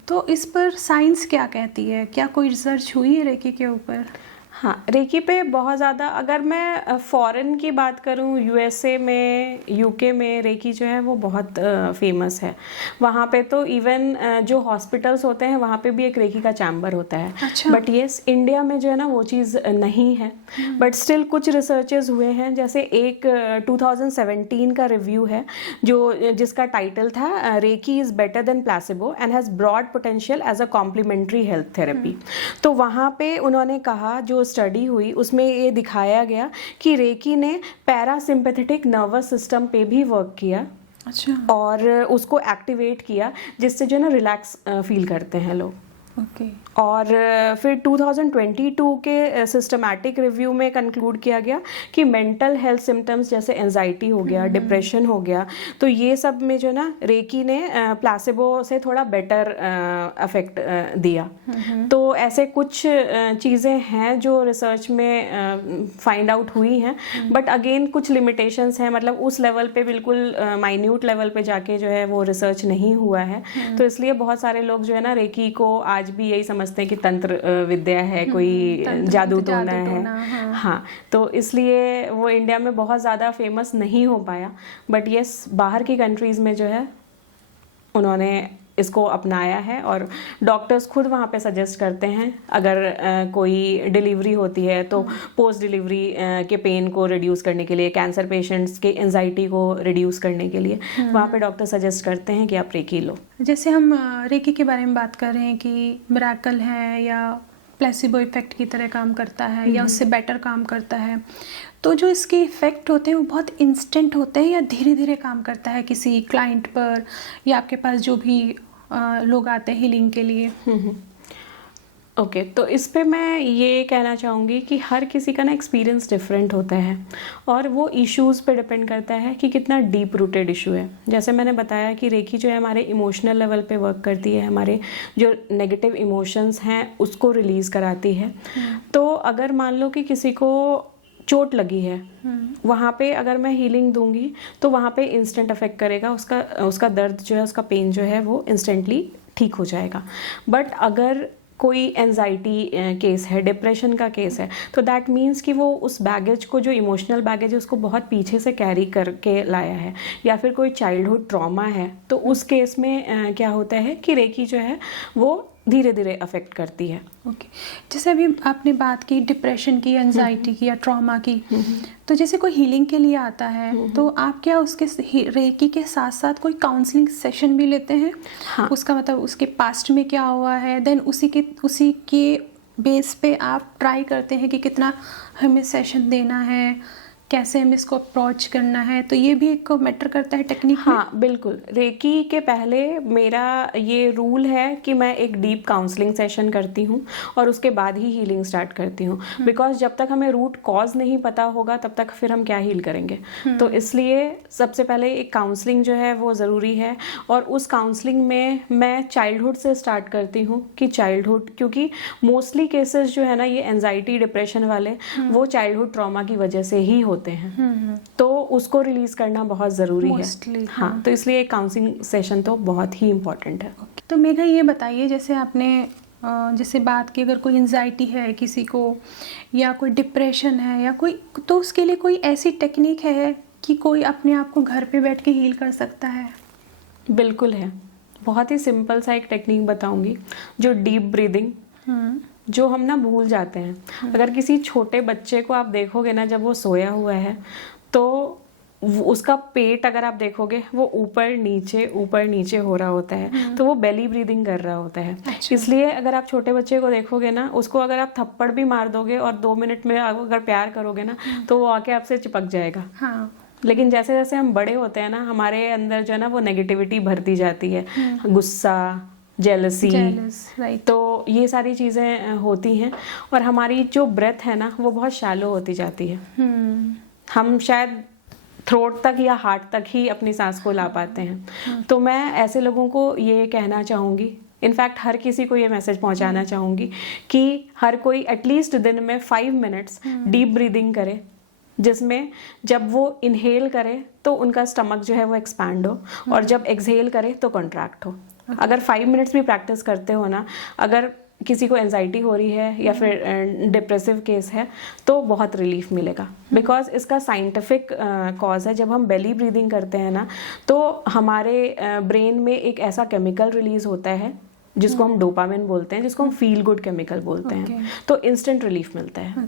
तो इस पर साइंस क्या कहती है? क्या कोई रिसर्च हुई है रेकी के ऊपर? हाँ, रेकी पे बहुत ज़्यादा, अगर मैं फॉरेन की बात करूँ, यूएसए में, यूके में रेकी जो है वो बहुत फेमस है। वहाँ पे तो इवन जो हॉस्पिटल्स होते हैं वहाँ पे भी एक रेकी का चैम्बर होता है। अच्छा। बट येस, इंडिया में जो है ना वो चीज़ नहीं है। बट स्टिल कुछ रिसर्चेस हुए हैं, जैसे एक 2017 का रिव्यू है जिसका टाइटल था reiki is better than placebo and has broad potential as a complementary health therapy. तो वहाँ पे उन्होंने कहा, जो स्टडी हुई उसमें ये दिखाया गया कि रेकी ने पैरासिम्पैथेटिक नर्वस सिस्टम पे भी वर्क किया। अच्छा। और उसको एक्टिवेट किया, जिससे जो है ना रिलैक्स फील करते हैं लोग। ओके। और फिर 2022 के सिस्टमैटिक रिव्यू में कंक्लूड किया गया कि मेंटल हेल्थ सिम्टम्स जैसे एंजाइटी हो गया, डिप्रेशन हो गया, तो ये सब में जो ना रेकी ने प्लेसिबो से थोड़ा बेटर अफेक्ट दिया। तो ऐसे कुछ चीज़ें हैं जो रिसर्च में फाइंड आउट हुई हैं, बट अगेन कुछ लिमिटेशंस हैं, मतलब उस लेवल पे बिल्कुल माइन्यूट लेवल पे जाके जो है वो रिसर्च नहीं हुआ है। तो इसलिए बहुत सारे लोग जो है ना रेकी को आज आज भी यही समझते हैं कि तंत्र विद्या है, कोई जादू टोना है। हाँ, तो इसलिए वो इंडिया में बहुत ज़्यादा फेमस नहीं हो पाया, बट यस बाहर की कंट्रीज़ में जो है उन्होंने इसको अपनाया है और डॉक्टर्स खुद वहाँ पे सजेस्ट करते हैं अगर कोई डिलीवरी होती है तो पोस्ट डिलीवरी के पेन को रिड्यूस करने के लिए, कैंसर पेशेंट्स के एंजाइटी को रिड्यूस करने के लिए वहाँ पे डॉक्टर सजेस्ट करते हैं कि आप रेकी लो। जैसे हम रेकी के बारे में बात कर रहे हैं कि मिरेकल है या प्लेसिबो इफेक्ट की तरह काम करता है या उससे बेटर काम करता है, तो जो इसके इफ़ेक्ट होते हैं वो बहुत इंस्टेंट होते हैं या धीरे धीरे काम करता है किसी क्लाइंट पर या आपके पास जो भी लोग आते हैं हीलिंग के लिए? ओके, तो इस पे मैं ये कहना चाहूँगी कि हर किसी का ना एक्सपीरियंस डिफरेंट होता है और वो इश्यूज़ पे डिपेंड करता है कि कितना डीप रूटेड इशू है। जैसे मैंने बताया कि रेकी जो है हमारे इमोशनल लेवल पे वर्क करती है, हमारे जो नेगेटिव इमोशंस हैं उसको रिलीज़ कराती है। तो अगर मान लो कि किसी को चोट लगी है, वहाँ पे अगर मैं हीलिंग दूंगी तो वहाँ पे इंस्टेंट अफेक्ट करेगा, उसका दर्द जो है, उसका पेन जो है वो इंस्टेंटली ठीक हो जाएगा। बट अगर कोई एंजाइटी केस है, डिप्रेशन का केस है, तो दैट मीन्स कि वो उस बैगेज को, जो इमोशनल बैगेज है उसको बहुत पीछे से कैरी करके लाया है, या फिर कोई चाइल्डहुड ट्रॉमा है, तो उस केस में क्या होता है कि रेकी जो है वो धीरे धीरे अफेक्ट करती है। ओके, जैसे अभी आपने बात की डिप्रेशन की, एंजाइटी की या ट्रॉमा की, तो जैसे कोई हीलिंग के लिए आता है तो आप क्या उसके रेकी के साथ साथ कोई काउंसलिंग सेशन भी लेते हैं? हाँ। उसका मतलब उसके पास्ट में क्या हुआ है, देन उसी के बेस पे आप ट्राई करते हैं कि कितना हमें सेशन देना है, कैसे हमें इसको अप्रोच करना है, तो ये भी एक मैटर करता है टेक्निक में? हाँ बिल्कुल, रेकी के पहले मेरा ये रूल है कि मैं एक डीप काउंसलिंग सेशन करती हूँ और उसके बाद ही हीलिंग स्टार्ट करती हूँ, बिकॉज जब तक हमें रूट कॉज नहीं पता होगा तब तक फिर हम क्या हील करेंगे। तो इसलिए सबसे पहले एक काउंसलिंग जो है वो ज़रूरी है और उस काउंसलिंग में मैं चाइल्डहुड से स्टार्ट करती हूँ कि चाइल्डहुड, क्योंकि मोस्टली केसेस जो है ना ये एंजाइटी डिप्रेशन वाले वो चाइल्डहुड ट्रॉमा की वजह से ही होते हैं, तो उसको रिलीज करना बहुत ज़रूरी है। हाँ, तो इसलिए एक काउंसलिंग सेशन तो बहुत ही इम्पोर्टेंट है। तो मेघा ये बताइए, जैसे आपने जैसे बात की, अगर कोई एंजाइटी है किसी को या कोई डिप्रेशन है या कोई, तो उसके लिए कोई ऐसी टेक्निक है कि कोई अपने आप को घर पे बैठ के हील कर सकता है? बिल्कुल है, बहुत ही सिंपल सा एक टेक्निक बताऊंगी, जो डीप ब्रीदिंग, जो हम ना भूल जाते हैं। अगर किसी छोटे बच्चे को आप देखोगे ना, जब वो सोया हुआ है तो उसका पेट अगर आप देखोगे वो ऊपर नीचे हो रहा होता है, तो वो बेली ब्रीदिंग कर रहा होता है। अच्छा। इसलिए अगर आप छोटे बच्चे को देखोगे ना, उसको अगर आप थप्पड़ भी मार दोगे और 2 मिनट में अगर प्यार करोगे ना तो वो आके आपसे चिपक जाएगा। हाँ। लेकिन जैसे जैसे हम बड़े होते हैं ना, हमारे अंदर जो है ना वो नेगेटिविटी भरती जाती है, गुस्सा, जेलसी, राइट। तो ये सारी चीज़ें होती हैं और हमारी जो ब्रेथ है ना वो बहुत शैलो होती जाती है। हम शायद थ्रोट तक या हार्ट तक ही अपनी सांस को ला पाते हैं। तो मैं ऐसे लोगों को ये कहना चाहूँगी, इनफैक्ट हर किसी को ये मैसेज पहुँचाना चाहूँगी कि हर कोई एटलीस्ट दिन में 5 मिनट्स डीप ब्रीदिंग करे, जिसमें जब वो इनहेल करे तो उनका स्टमक जो है वो एक्सपैंड हो और जब एक्सहेल करे तो कॉन्ट्रैक्ट हो। अगर 5 मिनट्स भी प्रैक्टिस करते हो ना, अगर किसी को एंजाइटी हो रही है या फिर डिप्रेसिव केस है तो बहुत रिलीफ मिलेगा, बिकॉज इसका साइंटिफिक कॉज है। जब हम बेली ब्रीदिंग करते हैं ना तो हमारे ब्रेन में एक ऐसा केमिकल रिलीज होता है जिसको हम डोपामिन बोलते हैं, जिसको हम फील गुड केमिकल बोलते हैं, तो इंस्टेंट रिलीफ मिलता है।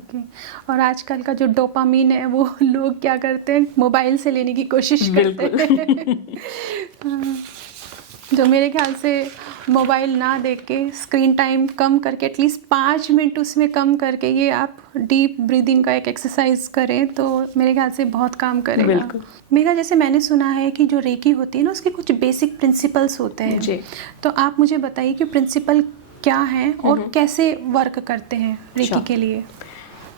और आजकल का जो डोपामिन है वो लोग क्या करते हैं, मोबाइल से लेने की कोशिश करते हैं। जो मेरे ख्याल से मोबाइल ना देख के, स्क्रीन टाइम कम करके, एटलीस्ट 5 मिनट उसमें कम करके ये आप डीप ब्रीदिंग का एक एक्सरसाइज करें तो मेरे ख्याल से बहुत काम करेगा। बिल्कुल। मेरा जैसे मैंने सुना है कि जो रेकी होती है ना उसके कुछ बेसिक प्रिंसिपल्स होते हैं जी। तो आप मुझे बताइए कि प्रिंसिपल क्या हैं और कैसे वर्क करते हैं रेकी के लिए?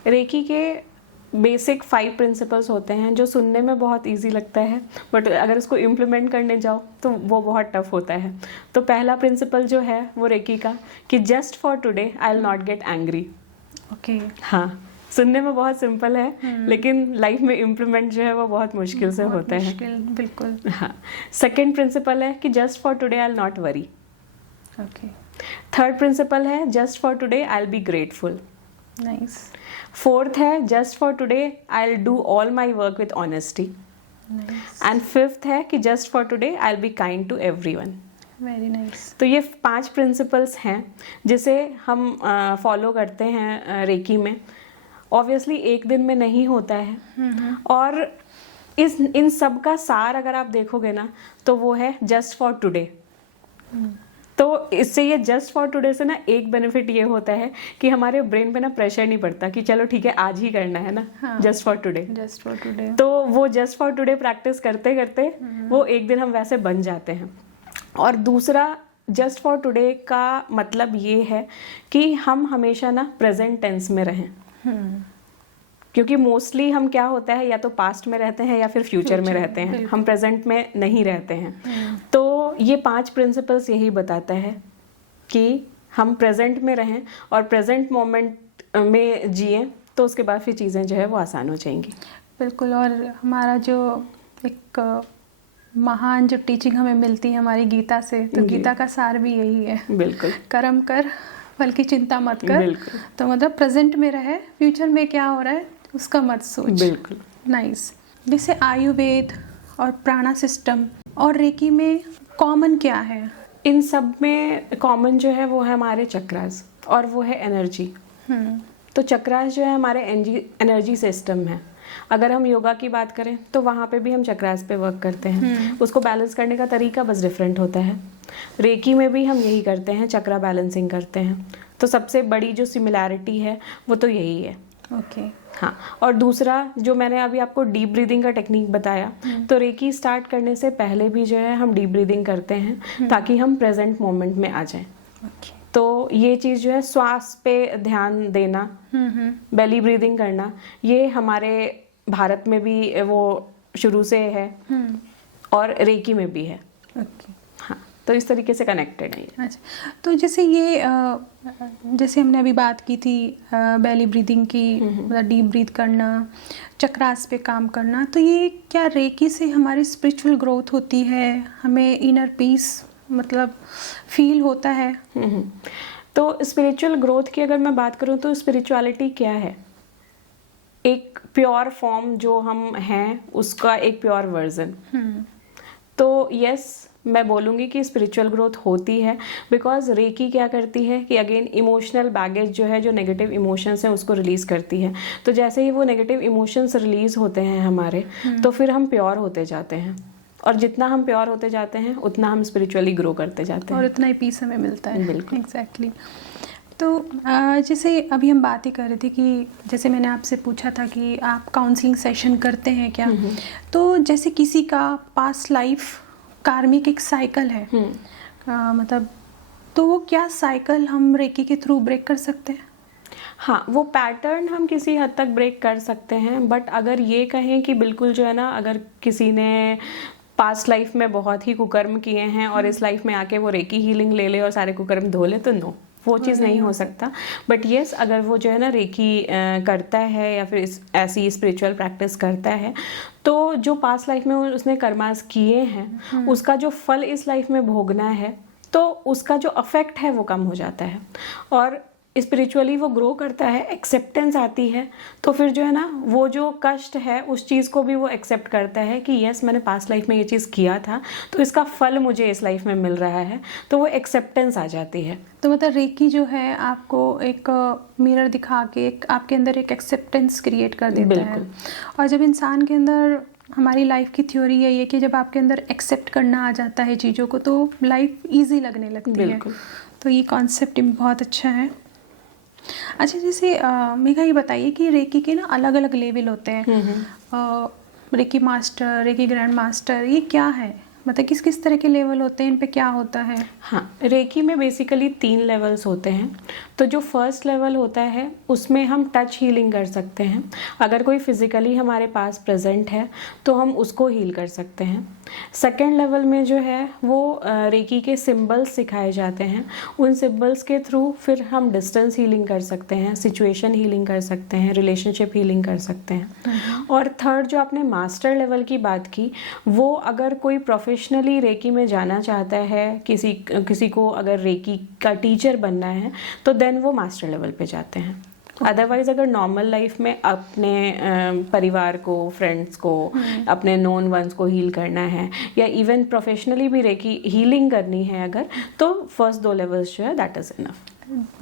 रेकी के बेसिक 5 प्रिंसिपल्स होते हैं जो सुनने में बहुत इजी लगता है, बट अगर उसको इम्प्लीमेंट करने जाओ तो वो बहुत टफ होता है। तो पहला प्रिंसिपल जो है वो रेकी का कि just for today I will not get angry. Okay. हाँ, सुनने में बहुत सिंपल है लेकिन लाइफ में इम्प्लीमेंट जो है वो बहुत मुश्किल से होता है। बिल्कुल। हाँ। सेकेंड प्रिंसिपल है कि just for today I will not worry. Okay. Third principle है just for today I will be grateful. Nice. Fourth है just for today I will do all my work with honesty. And fifth है कि just for today I will be kind to everyone. Very nice. तो ये 5 principles हैं जिसे हम follow करते हैं रेकी में। ऑब्वियसली एक दिन में नहीं होता है, और इन सब का सार अगर आप देखोगे ना तो वो है जस्ट फॉर टुडे। तो इससे ये जस्ट फॉर टुडे से ना एक बेनिफिट ये होता है कि हमारे ब्रेन पे ना प्रेशर नहीं पड़ता कि चलो ठीक है आज ही करना है ना, just for today. Just for today. तो वो जस्ट फॉर टुडे प्रैक्टिस करते करते वो एक दिन हम वैसे बन जाते हैं। और दूसरा जस्ट फॉर टुडे का मतलब ये है कि हम हमेशा ना प्रेजेंट टेंस में रहें। क्योंकि मोस्टली हम क्या होता है या तो पास्ट में रहते हैं या फिर फ्यूचर में रहते हैं, हम प्रेजेंट में नहीं रहते हैं। तो ये 5 प्रिंसिपल्स यही बताता है कि हम प्रेजेंट में रहें और प्रेजेंट मोमेंट में जिएं, तो उसके बाद फिर चीज़ें जो है वो आसान हो जाएंगी। बिल्कुल। और हमारा जो एक महान जो टीचिंग हमें मिलती है हमारी गीता से, तो गीता का सार भी यही है। बिल्कुल। कर्म कर, फल की चिंता मत कर। बिल्कुल। तो मतलब प्रेजेंट में रहे, फ्यूचर में क्या हो रहा है उसका मत सोच। बिल्कुल। नाइस। जैसे आयुर्वेद और प्राणा सिस्टम और रेकी में कॉमन क्या है? इन सब में कॉमन जो है वो है हमारे चक्रास, और वो है एनर्जी। तो चक्रास जो है हमारे एनर्जी सिस्टम है। अगर हम योगा की बात करें तो वहाँ पे भी हम चक्रास पे वर्क करते हैं। उसको बैलेंस करने का तरीका बस डिफरेंट होता है। रेकी में भी हम यही करते हैं, चक्रा बैलेंसिंग करते हैं। तो सबसे बड़ी जो सिमिलैरिटी है वो तो यही है। ओके। हाँ, और दूसरा जो मैंने अभी आपको डीप ब्रीदिंग का टेक्निक बताया, तो रेकी स्टार्ट करने से पहले भी जो है हम डीप ब्रीदिंग करते हैं ताकि हम प्रेजेंट मोमेंट में आ जाएं। ओके। तो ये चीज़ जो है श्वास पे ध्यान देना, बेली ब्रीदिंग करना, ये हमारे भारत में भी वो शुरू से है और रेकी में भी है। ओके। हाँ, तो इस तरीके से कनेक्टेड है। अच्छा, तो जैसे ये जैसे हमने अभी बात की थी बेली ब्रीदिंग की, मतलब डीप ब्रीथ करना, चक्रास पे काम करना, तो ये क्या रेकी से हमारी स्पिरिचुअल ग्रोथ होती है, हमें इनर पीस मतलब फील होता है? तो स्पिरिचुअल ग्रोथ की अगर मैं बात करूँ तो स्पिरिचुअलिटी क्या है? एक प्योर फॉर्म जो हम हैं उसका एक प्योर वर्जन। तो यस, मैं बोलूँगी कि स्पिरिचुअल ग्रोथ होती है, बिकॉज रेकी क्या करती है कि अगेन इमोशनल बैगेज जो है, जो नेगेटिव इमोशंस हैं उसको रिलीज़ करती है। तो जैसे ही वो नेगेटिव इमोशंस रिलीज़ होते हैं हमारे, तो फिर हम प्योर होते जाते हैं, और जितना हम प्योर होते जाते हैं उतना हम स्पिरिचुअली ग्रो करते जाते हैं, और उतना ही पीस हमें मिलता है। बिल्कुल। एग्जैक्टली। तो जैसे अभी हम बात ही कर रहे थे कि जैसे मैंने आपसे पूछा था कि आप काउंसलिंग सेशन करते हैं क्या? तो जैसे किसी का पास्ट लाइफ कार्मिक एक साइकिल है, मतलब तो वो क्या साइकिल हम रेकी के थ्रू ब्रेक कर सकते हैं? हाँ, वो पैटर्न हम किसी हद तक ब्रेक कर सकते हैं, बट अगर ये कहें कि बिल्कुल जो है ना, अगर किसी ने पास्ट लाइफ में बहुत ही कुकर्म किए हैं और इस लाइफ में आके वो रेकी हीलिंग ले ले और सारे कुकर्म धो ले, तो नो, वो चीज़ नहीं हो सकता। बट येस, अगर वो जो है ना रेकी करता है या फिर ऐसी स्पिरिचुअल प्रैक्टिस करता है, तो जो पास्ट लाइफ में उसने कर्मास किए हैं उसका जो फल इस लाइफ में भोगना है, तो उसका जो अफेक्ट है वो कम हो जाता है, और स्पिरिचुअली वो ग्रो करता है, एक्सेप्टेंस आती है। तो फिर जो है ना, वो जो कष्ट है उस चीज़ को भी वो एक्सेप्ट करता है कि यस, मैंने पास्ट लाइफ में ये चीज़ किया था, तो इसका फल मुझे इस लाइफ में मिल रहा है, तो वो एक्सेप्टेंस आ जाती है। तो मतलब रेकी जो है आपको एक मिरर दिखा के आपके अंदर एक एक्सेप्टेंस क्रिएट कर देता है। और जब इंसान के अंदर, हमारी लाइफ की थ्योरी है ये कि जब आपके अंदर एक्सेप्ट करना आ जाता है चीज़ों को, तो लाइफ ईजी लगने लगती है। तो ये कॉन्सेप्ट बहुत अच्छा है। अच्छा, जैसे मेघा ये बताइए कि रेकी के ना अलग अलग लेवल होते हैं। Reiki master, reiki grand master, ये क्या है? मतलब किस किस तरह के लेवल होते हैं, इन पे क्या होता है? हाँ, रेकी में बेसिकली 3 लेवल्स होते हैं। तो जो फर्स्ट लेवल होता है उसमें हम टच हीलिंग कर सकते हैं। अगर कोई फिजिकली हमारे पास प्रेजेंट है तो हम उसको हील कर सकते हैं। सेकेंड लेवल में जो है वो रेकी के सिंबल्स सिखाए जाते हैं। उन सिंबल्स के थ्रू फिर हम डिस्टेंस हीलिंग कर सकते हैं, सिचुएशन हीलिंग कर सकते हैं, रिलेशनशिप हीलिंग कर सकते हैं। और थर्ड जो आपने मास्टर लेवल की बात की, वो अगर कोई प्रोफेशनल प्रोफेशनली रेकी में जाना चाहता है, किसी को अगर रेकी का टीचर बनना है तो देन वो मास्टर लेवल पे जाते हैं। अदरवाइज अगर नॉर्मल लाइफ में अपने परिवार को, फ्रेंड्स को, अपने नोन वंस को हील करना है या इवन प्रोफेशनली भी रेकी हीलिंग करनी है अगर, तो फर्स्ट 2 लेवल्स जो है दैट इज इनफ।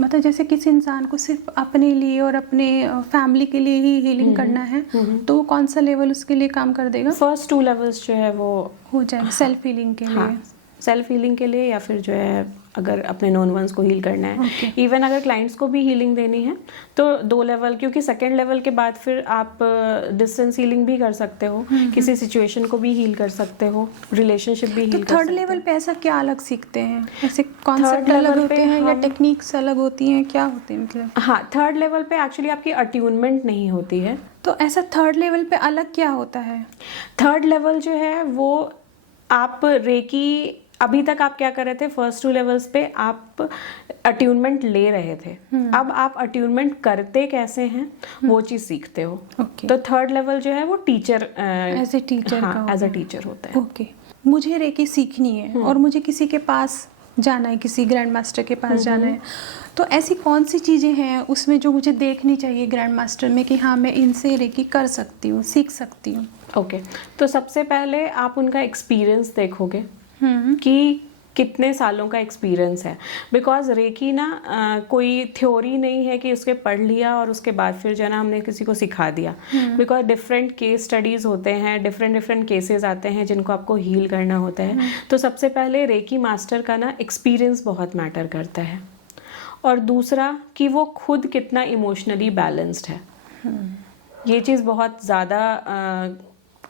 मतलब जैसे किसी इंसान को सिर्फ अपने लिए और अपने फैमिली के लिए ही हीलिंग करना है तो वो कौन सा लेवल उसके लिए काम कर देगा? फर्स्ट 2 लेवल्स जो है वो हो जाएगा सेल्फ हीलिंग के लिए। हाँ, सेल्फ हीलिंग के लिए या फिर जो है अगर अपने नोन वंस को हील करना है, इवन अगर क्लाइंट्स को भी हीलिंग देनी है तो 2 लेवल, क्योंकि सेकेंड लेवल के बाद फिर आप डिस्टेंस हीलिंग भी कर सकते हो, किसी सिचुएशन को भी हील कर सकते हो, रिलेशनशिप भी हील कर सकते हो। थर्ड लेवल पे ऐसा क्या अलग सीखते हैं? ऐसे कॉन्सेप्ट अलग होते हैं या टेक्निक्स अलग होती हैं, क्या होते हैं मतलब? हाँ, थर्ड लेवल पे एक्चुअली आपकी अट्यूनमेंट नहीं होती है। तो ऐसा थर्ड लेवल पे अलग क्या होता है? थर्ड लेवल जो है वो आप रेकी, अभी तक आप क्या कर रहे थे, फर्स्ट 2 लेवल्स पे आप अट्यूनमेंट ले रहे थे, अब आप अट्यूनमेंट करते कैसे हैं वो चीज सीखते हो। तो थर्ड लेवल जो है वो टीचर एज ए टीचर, हाँ, एज अ टीचर होता है। ओके, मुझे रेकी सीखनी है और मुझे किसी के पास जाना है, किसी ग्रैंड मास्टर के पास जाना है, तो ऐसी कौन सी चीज़ें हैं उसमें जो मुझे देखनी चाहिए ग्रैंड मास्टर में कि हाँ मैं इनसे रेकी कर सकती हूँ, सीख सकती हूँ? ओके, तो सबसे पहले आप उनका एक्सपीरियंस देखोगे कि कितने सालों का एक्सपीरियंस है, बिकॉज रेकी ना कोई थ्योरी नहीं है कि उसके पढ़ लिया और उसके बाद फिर जो है ना हमने किसी को सिखा दिया, बिकॉज डिफरेंट केस स्टडीज़ होते हैं, डिफरेंट केसेस आते हैं जिनको आपको हील करना होता है। तो सबसे पहले रेकी मास्टर का ना एक्सपीरियंस बहुत मैटर करता है, और दूसरा कि वो खुद कितना इमोशनली बैलेंस्ड है। ये चीज़ बहुत ज़्यादा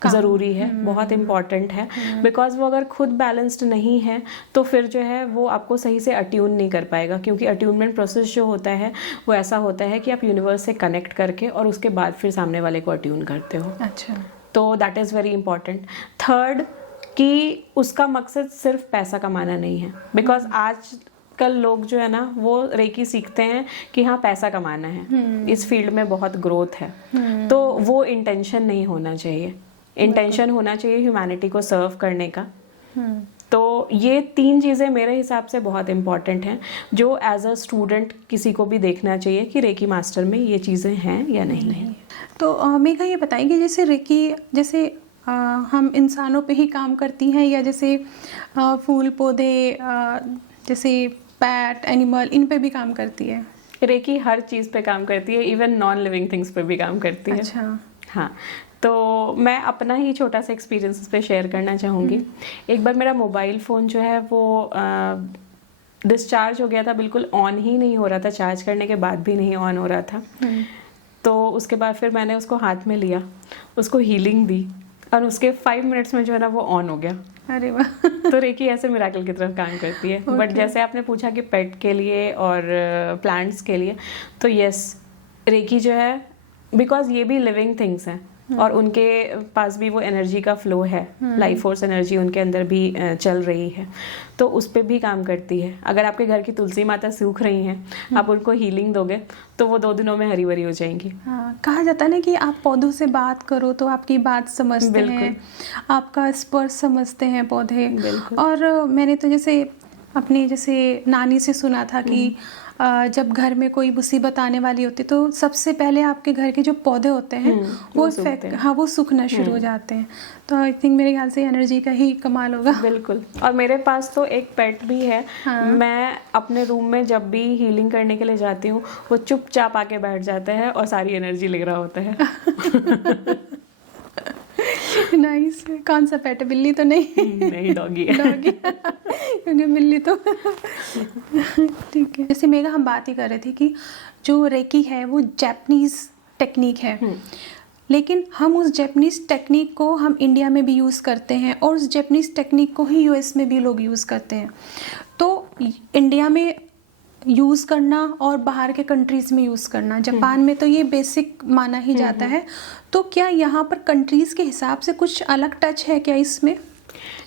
ज़रूरी है, बहुत इम्पॉर्टेंट है, बिकॉज वो अगर खुद बैलेंस्ड नहीं है तो फिर जो है वो आपको सही से अट्यून नहीं कर पाएगा, क्योंकि अट्यूनमेंट प्रोसेस जो होता है वो ऐसा होता है कि आप यूनिवर्स से कनेक्ट करके और उसके बाद फिर सामने वाले को अट्यून करते हो। अच्छा, तो that is very important. Third, कि उसका मकसद सिर्फ पैसा कमाना नहीं है, बिकॉज आज कल लोग जो है ना वो रेकी सीखते हैं कि हाँ पैसा कमाना है, इस फील्ड में बहुत ग्रोथ है, तो वो इंटेंशन नहीं होना चाहिए। इंटेंशन होना चाहिए ह्यूमैनिटी को सर्व करने का। तो ये 3 चीज़ें मेरे हिसाब से बहुत इंपॉर्टेंट हैं, जो एज अ स्टूडेंट किसी को भी देखना चाहिए कि रेकी मास्टर में ये चीज़ें हैं या नहीं है। तो मेघा ये बताएंगे जैसे रेकी जैसे हम इंसानों पे ही काम करती हैं या जैसे फूल पौधे, जैसे पैट एनिमल, इन पे भी काम करती है? रेकी हर चीज़ पे काम करती है, इवन नॉन लिविंग थिंग्स पे भी काम करती है। अच्छा, हाँ, तो मैं अपना ही छोटा सा एक्सपीरियंस इस पे शेयर करना चाहूँगी। एक बार मेरा मोबाइल फ़ोन जो है वो डिस्चार्ज हो गया था, बिल्कुल ऑन ही नहीं हो रहा था, चार्ज करने के बाद भी नहीं ऑन हो रहा था। तो उसके बाद फिर मैंने उसको हाथ में लिया, उसको हीलिंग दी और उसके 5 मिनट्स में जो है ना वो ऑन हो गया। अरे वाह। तो रेकी ऐसे मिराकल की तरफ काम करती है। बट जैसे आपने पूछा कि पेट के लिए और प्लांट्स के लिए, तो यस, रेकी जो है बिकॉज ये भी लिविंग थिंग्स हैं और उनके पास भी वो एनर्जी का फ्लो है, लाइफ फोर्स एनर्जी उनके अंदर भी चल रही है, तो उस पर भी काम करती है। अगर आपके घर की तुलसी माता सूख रही हैं, आप उनको हीलिंग दोगे तो वो 2 दिनों में हरी भरी हो जाएंगी। हाँ, कहा जाता है ना कि आप पौधों से बात करो तो आपकी बात समझते हैं, आपका स्पर्श समझते हैं पौधे। और मैंने तो जैसे अपनी जैसे नानी से सुना था कि जब घर में कोई मुसीबत आने वाली होती तो सबसे पहले आपके घर के जो पौधे होते हैं वो वो सूखना शुरू हो जाते हैं। तो आई थिंक मेरे ख्याल से एनर्जी का ही कमाल होगा। बिल्कुल। और मेरे पास तो एक पेट भी है। हाँ। मैं अपने रूम में जब भी हीलिंग करने के लिए जाती हूँ वो चुपचाप आके बैठ जाता है और सारी एनर्जी ले रहा होता है। नाइस। कौन सा पेट है? बिल्ली तो नहीं डॉगी है। डॉगी, क्योंकि बिल्ली तो ठीक है। जैसे मेघा हम बात ही कर रहे थे कि जो रेकी है वो जापानीज टेक्निक है, लेकिन हम उस जापानीज टेक्निक को हम इंडिया में भी यूज़ करते हैं और उस जापानीज टेक्निक को ही यूएस में भी लोग यूज़ करते हैं। तो इंडिया में यूज़ करना और बाहर के कंट्रीज़ में यूज़ करना, जापान में तो ये बेसिक माना ही जाता है। तो क्या यहाँ पर कंट्रीज़ के हिसाब से कुछ अलग टच है क्या इसमें?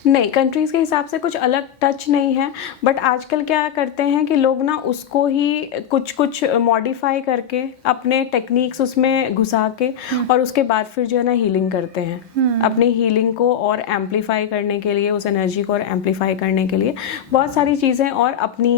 नहीं, कंट्रीज़ के हिसाब से कुछ अलग टच नहीं है, बट आजकल क्या करते हैं कि लोग ना उसको ही कुछ कुछ मॉडिफाई करके अपने टेक्निक्स उसमें घुसा के और उसके बाद फिर जो है ना हीलिंग करते हैं। अपनी हीलिंग को और एम्पलीफाई करने के लिए, उस एनर्जी को और एम्पलीफाई करने के लिए बहुत सारी चीज़ें और अपनी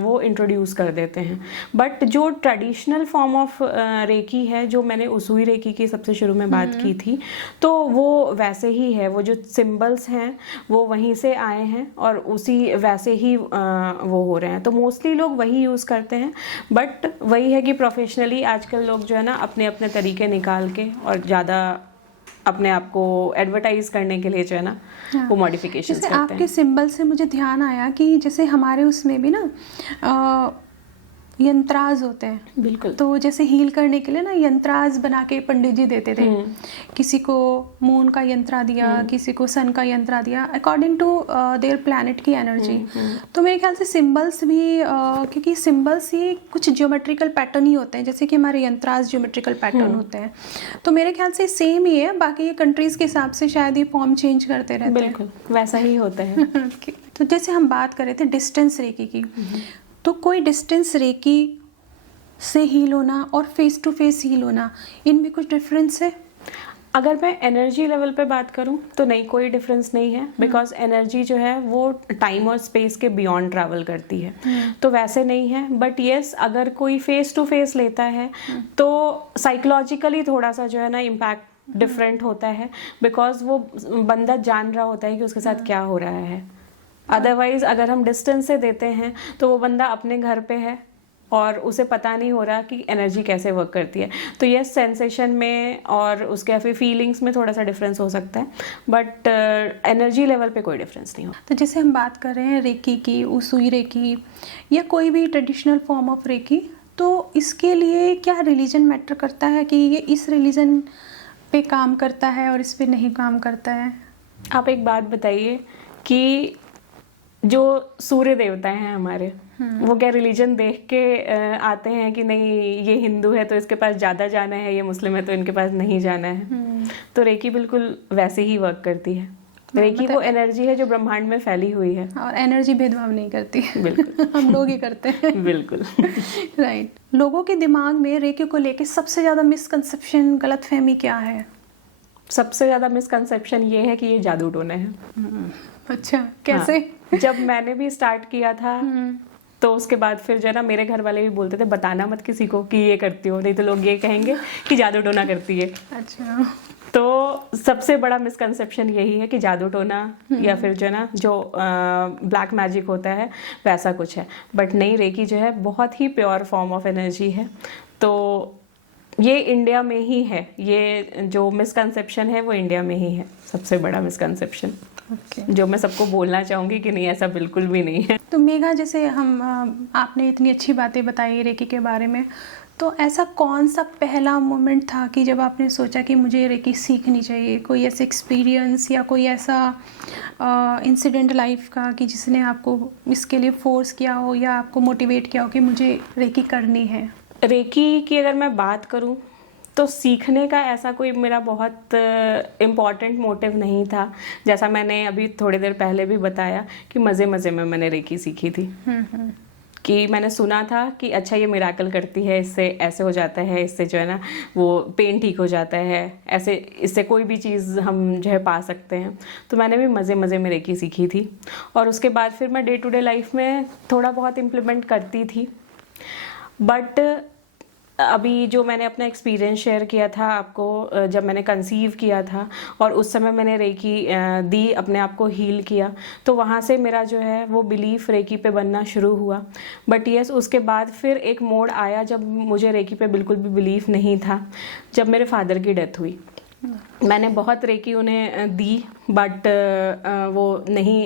वो इंट्रोड्यूस कर देते हैं। बट जो ट्रेडिशनल फॉर्म ऑफ रेकी है, जो मैंने उसूई रेकी की सबसे शुरू में बात की थी, तो वो वैसे ही है। वो जो सिंबल्स हैं वो वहीं से आए हैं और उसी वैसे ही वो हो रहे हैं। तो मोस्टली लोग वही यूज़ करते हैं, बट वही है कि प्रोफेशनली आजकल लोग जो है ना अपने अपने तरीके निकाल के और ज़्यादा अपने आप को एडवर्टाइज करने के लिए जो है ना वो मॉडिफिकेशंस जैसे करते हैं। आपके सिंबल से मुझे ध्यान आया कि जैसे हमारे उसमें भी ना यंत्राज होते हैं। बिल्कुल। तो जैसे हील करने के लिए ना यंत्राज बना के पंडित जी देते थे। किसी को मून का यंत्रा दिया, किसी को सन का यंत्रा दिया, अकॉर्डिंग टू देयर प्लैनेट की एनर्जी। तो मेरे ख्याल से सिंबल्स भी क्योंकि सिंबल्स ही कुछ ज्योमेट्रिकल पैटर्न ही होते हैं, जैसे कि हमारे यंत्राज ज्योमेट्रिकल पैटर्न होते हैं। तो मेरे ख्याल से सेम ही है, बाकी ये कंट्रीज के हिसाब से शायद ये फॉर्म चेंज करते रहते हैं। बिल्कुल वैसा ही होता है। तो जैसे हम बात कर रहे थे डिस्टेंस रेकी की, तो कोई डिस्टेंस रेकी से हील होना और फेस टू फेस हील होना, इनमें कुछ डिफरेंस है? अगर मैं एनर्जी लेवल पे बात करूं तो नहीं, कोई डिफरेंस नहीं है, बिकॉज एनर्जी जो है वो टाइम और स्पेस के बियॉन्ड ट्रैवल करती है। तो वैसे नहीं है। बट येस, अगर कोई फेस टू फेस लेता है तो साइकोलॉजिकली थोड़ा सा जो है ना इम्पैक्ट डिफरेंट होता है, बिकॉज वो बंदा जान रहा होता है कि उसके साथ क्या हो रहा है। अदरवाइज अगर हम डिस्टेंस से देते हैं तो वो बंदा अपने घर पे है और उसे पता नहीं हो रहा कि एनर्जी कैसे वर्क करती है। तो ये सेंसेशन में और उसके फिर फीलिंग्स में थोड़ा सा डिफरेंस हो सकता है, बट एनर्जी लेवल पे कोई डिफरेंस नहीं हो। तो जैसे हम बात कर रहे हैं रेकी की, उसूई रेकी या कोई भी ट्रेडिशनल फॉर्म ऑफ रेकी, तो इसके लिए क्या रिलीजन मैटर करता है कि ये इस रिलीजन पे काम करता है और इस पे नहीं काम करता है? आप एक बात बताइए कि जो सूर्य देवता हैं हमारे, वो क्या रिलीजन देख के आते हैं कि नहीं ये हिंदू है तो इसके पास ज़्यादा जाना है, ये मुस्लिम है तो इनके पास नहीं जाना है? तो रेकी बिल्कुल वैसे ही वर्क करती है। रेकी वो एनर्जी है जो ब्रह्मांड में फैली हुई है और एनर्जी भेदभाव नहीं करती। बिल्कुल। हम लोग ही करते हैं। बिल्कुल। राइट। लोगों के दिमाग में रेकी को लेके सबसे ज़्यादा मिसकंसेप्शन, गलतफहमी क्या है? सबसे ज़्यादा मिसकंसेप्शन ये है कि ये जादू टोना है। अच्छा, कैसे? हाँ, जब मैंने भी स्टार्ट किया था तो उसके बाद फिर जो है ना मेरे घर वाले भी बोलते थे बताना मत किसी को कि ये करती हो, नहीं तो लोग ये कहेंगे कि जादू टोना करती है। अच्छा। तो सबसे बड़ा मिसकंसेप्शन यही है कि जादू टोना या फिर जो है ना जो ब्लैक मैजिक होता है वैसा कुछ है। बट नहीं, रेकी जो है बहुत ही प्योर फॉर्म ऑफ एनर्जी है। तो ये इंडिया में ही है, ये जो मिसकंसेप्शन है वो इंडिया में ही है सबसे बड़ा मिसकंसेप्शन। जो मैं सबको बोलना चाहूँगी कि नहीं, ऐसा बिल्कुल भी नहीं है। तो मेघा, जैसे आपने इतनी अच्छी बातें बताई रेकी के बारे में, तो ऐसा कौन सा पहला मोमेंट था कि जब आपने सोचा कि मुझे रेकी सीखनी चाहिए? कोई ऐसा एक्सपीरियंस या कोई ऐसा इंसिडेंट लाइफ का कि जिसने आपको इसके लिए फोर्स किया हो या आपको मोटिवेट किया हो कि मुझे रेकी करनी है? रेकी की अगर मैं बात करूं तो सीखने का ऐसा कोई मेरा बहुत इम्पॉर्टेंट मोटिव नहीं था। जैसा मैंने अभी थोड़ी देर पहले भी बताया कि मज़े मज़े में मैंने रेकी सीखी थी। कि मैंने सुना था कि अच्छा ये मिराकल करती है, इससे ऐसे हो जाता है, इससे जो है ना वो पेन ठीक हो जाता है, ऐसे इससे कोई भी चीज़ हम जो है पा सकते हैं। तो मैंने भी मज़े मज़े में रेकी सीखी थी और उसके बाद फिर मैं डे टू डे लाइफ में थोड़ा बहुत इम्प्लीमेंट करती थी। बट अभी जो मैंने अपना एक्सपीरियंस शेयर किया था आपको, जब मैंने कंसीव किया था और उस समय मैंने रेकी दी, अपने आप को हील किया, तो वहाँ से मेरा जो है वो बिलीफ रेकी पे बनना शुरू हुआ। बट यस, उसके बाद फिर एक मोड़ आया जब मुझे रेकी पे बिल्कुल भी बिलीफ नहीं था, जब मेरे फादर की डेथ हुई। मैंने बहुत रेकी उन्हें दी बट वो नहीं,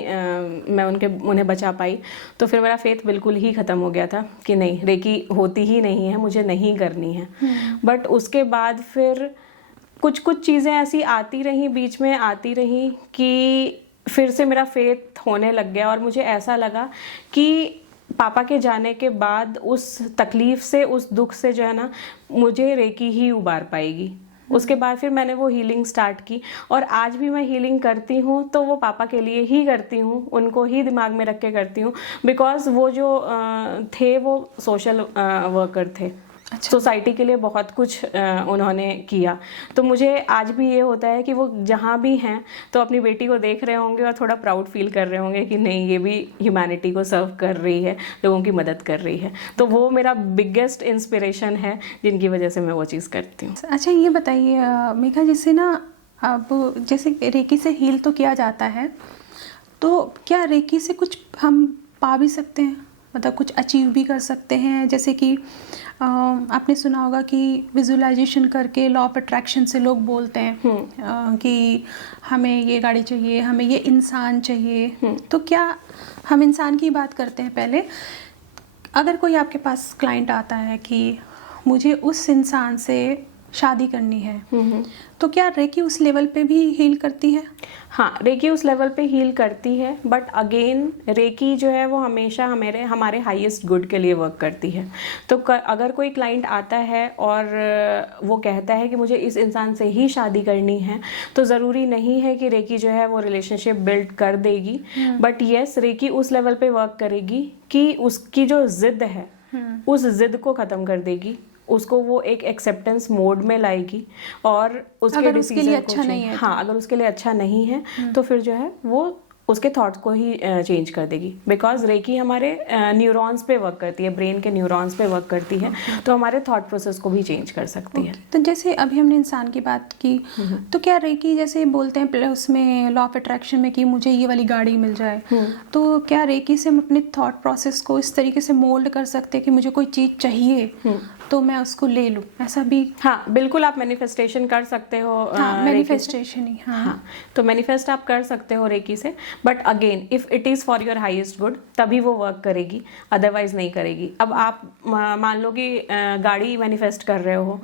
मैं उन्हें बचा पाई। तो फिर मेरा फेथ बिल्कुल ही ख़त्म हो गया था कि नहीं, रेकी होती ही नहीं है, मुझे नहीं करनी है। बट उसके बाद फिर कुछ चीज़ें ऐसी आती रहीं, बीच में आती रहीं कि फिर से मेरा फेथ होने लग गया और मुझे ऐसा लगा कि पापा के जाने के बाद उस तकलीफ़ से, उस दुख से जो है ना मुझे रेकी ही उबार पाएगी। उसके बाद फिर मैंने वो हीलिंग स्टार्ट की, और आज भी मैं हीलिंग करती हूँ तो वो पापा के लिए ही करती हूँ, उनको ही दिमाग में रख के करती हूँ, बिकॉज वो जो थे वो सोशल वर्कर थे। सोसाइटी के लिए बहुत कुछ उन्होंने किया। तो मुझे आज भी ये होता है कि वो जहाँ भी हैं तो अपनी बेटी को देख रहे होंगे और थोड़ा प्राउड फील कर रहे होंगे कि नहीं, ये भी ह्यूमैनिटी को सर्व कर रही है, लोगों की मदद कर रही है। तो वो मेरा बिगेस्ट इंस्पिरेशन है, जिनकी वजह से मैं वो चीज़ करती हूँ। अच्छा, ये बताइए मेघा, जैसे ना अब जैसे रेकी से हील तो किया जाता है, तो क्या रेकी से कुछ हम पा भी सकते हैं, मतलब कुछ अचीव भी कर सकते हैं? जैसे कि आपने सुना होगा कि विजुअलाइजेशन करके लॉ ऑफ अट्रैक्शन से लोग बोलते हैं कि हमें ये गाड़ी चाहिए, हमें ये इंसान चाहिए। तो क्या हम इंसान की बात करते हैं पहले, अगर कोई आपके पास क्लाइंट आता है कि मुझे उस इंसान से शादी करनी है, तो क्या रेकी उस लेवल पे भी हील करती है? हाँ, रेकी उस लेवल पे हील करती है, बट अगेन रेकी जो है वो हमेशा हमारे हाईएस्ट गुड के लिए वर्क करती है। तो अगर कोई क्लाइंट आता है और वो कहता है कि मुझे इस इंसान से ही शादी करनी है, तो ज़रूरी नहीं है कि रेकी जो है वो रिलेशनशिप बिल्ड कर देगी, बट येस, रेकी उस लेवल पे वर्क करेगी कि उसकी जो ज़िद है उस ज़िद को ख़त्म कर देगी, उसको वो एक एक्सेप्टेंस मोड में लाएगी, और उसके लिए अच्छा नहीं है, हाँ, अगर उसके लिए अच्छा नहीं है तो फिर जो है वो उसके थॉट्स को ही चेंज कर देगी। बिकॉज रेकी हमारे न्यूरॉन्स पे वर्क करती है, ब्रेन के न्यूरॉन्स पे वर्क करती है, तो हमारे थॉट प्रोसेस को भी चेंज कर सकती है। तो जैसे अभी हमने इंसान की बात की, तो क्या रेकी जैसे बोलते हैं उसमें लॉ ऑफ अट्रैक्शन में कि मुझे ये वाली गाड़ी मिल जाए, तो क्या रेकी से हम अपने थॉट प्रोसेस को इस तरीके से मोल्ड कर सकते हैं कि मुझे कोई चीज़ चाहिए तो मैं उसको ले लूँ, ऐसा भी? हाँ, बिल्कुल, आप मैनिफेस्टेशन कर सकते हो। हाँ, मैनिफेस्टेशन ही। हाँ, तो मैनिफेस्ट आप कर सकते हो रेकी से, but again if it is for your highest good तभी वो वर्क करेगी, अदरवाइज नहीं करेगी। अब आप मान लो कि गाड़ी मैनिफेस्ट कर रहे हो,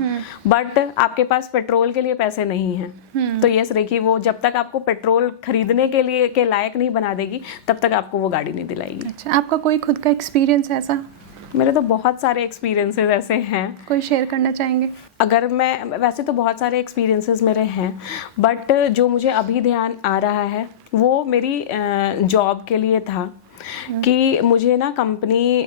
बट आपके पास पेट्रोल के लिए पैसे नहीं हैं, तो यस, रेकी वो जब तक आपको पेट्रोल खरीदने के लिए के लायक नहीं बना देगी तब तक आपको वो गाड़ी नहीं दिलाएगी। अच्छा, आपका कोई खुद का एक्सपीरियंस ऐसा? मेरे तो बहुत सारे एक्सपीरियंसेस ऐसे हैं। कोई शेयर करना चाहेंगे? अगर मैं, वैसे तो बहुत सारे एक्सपीरियंसेस मेरे हैं, बट जो मुझे अभी ध्यान आ रहा है वो मेरी जॉब के लिए था कि मुझे ना कंपनी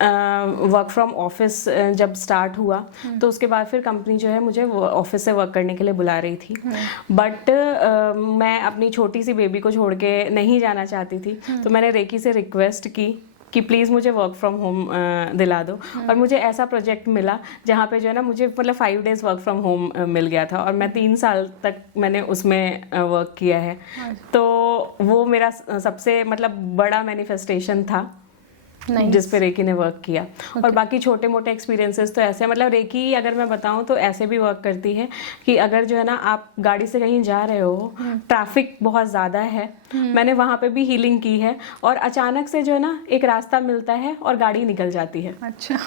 वर्क फ्रॉम ऑफिस जब स्टार्ट हुआ तो उसके बाद फिर कंपनी जो है मुझे ऑफिस से वर्क करने के लिए बुला रही थी, बट मैं अपनी छोटी सी बेबी को छोड़ के नहीं जाना चाहती थी। तो मैंने रेकी से रिक्वेस्ट की कि प्लीज़ मुझे वर्क फ्रॉम होम दिला दो, और मुझे ऐसा प्रोजेक्ट मिला जहाँ पे जो है ना मुझे मतलब 5 डेज़ वर्क फ्रॉम होम मिल गया था, और मैं 3 साल तक मैंने उसमें वर्क किया है। तो वो मेरा सबसे मतलब बड़ा मैनिफेस्टेशन था जिस पे रेकी ने वर्क किया। और बाकी छोटे मोटे एक्सपीरियंसेस तो ऐसे, मतलब रेकी अगर मैं बताऊं तो ऐसे भी वर्क करती है कि अगर जो है ना आप गाड़ी से कहीं जा रहे हो, ट्रैफिक बहुत ज़्यादा है, मैंने वहाँ पे भी हीलिंग की है, और अचानक से जो है ना एक रास्ता मिलता है और गाड़ी निकल जाती है। अच्छा।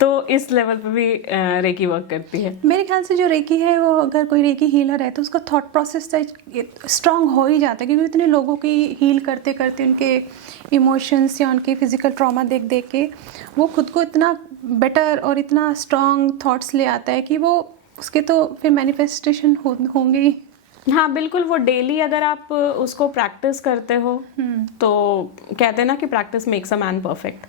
तो इस लेवल पे भी रेकी वर्क करती है। मेरे ख्याल से जो रेकी है वो, अगर कोई रेकी हीलर है तो उसका थॉट प्रोसेस स्ट्रांग हो ही जाता है, क्योंकि इतने लोगों की हील करते करते उनके इमोशंस या उनके फिजिकल ट्रॉमा देख देख के वो खुद को इतना बेटर और इतना स्ट्रांग थॉट्स ले आता है कि वो उसके तो फिर मैनिफेस्टेशन होंगे ही। हाँ, बिल्कुल, वो डेली अगर आप उसको प्रैक्टिस करते हो तो कहते हैं ना कि practice makes a man perfect,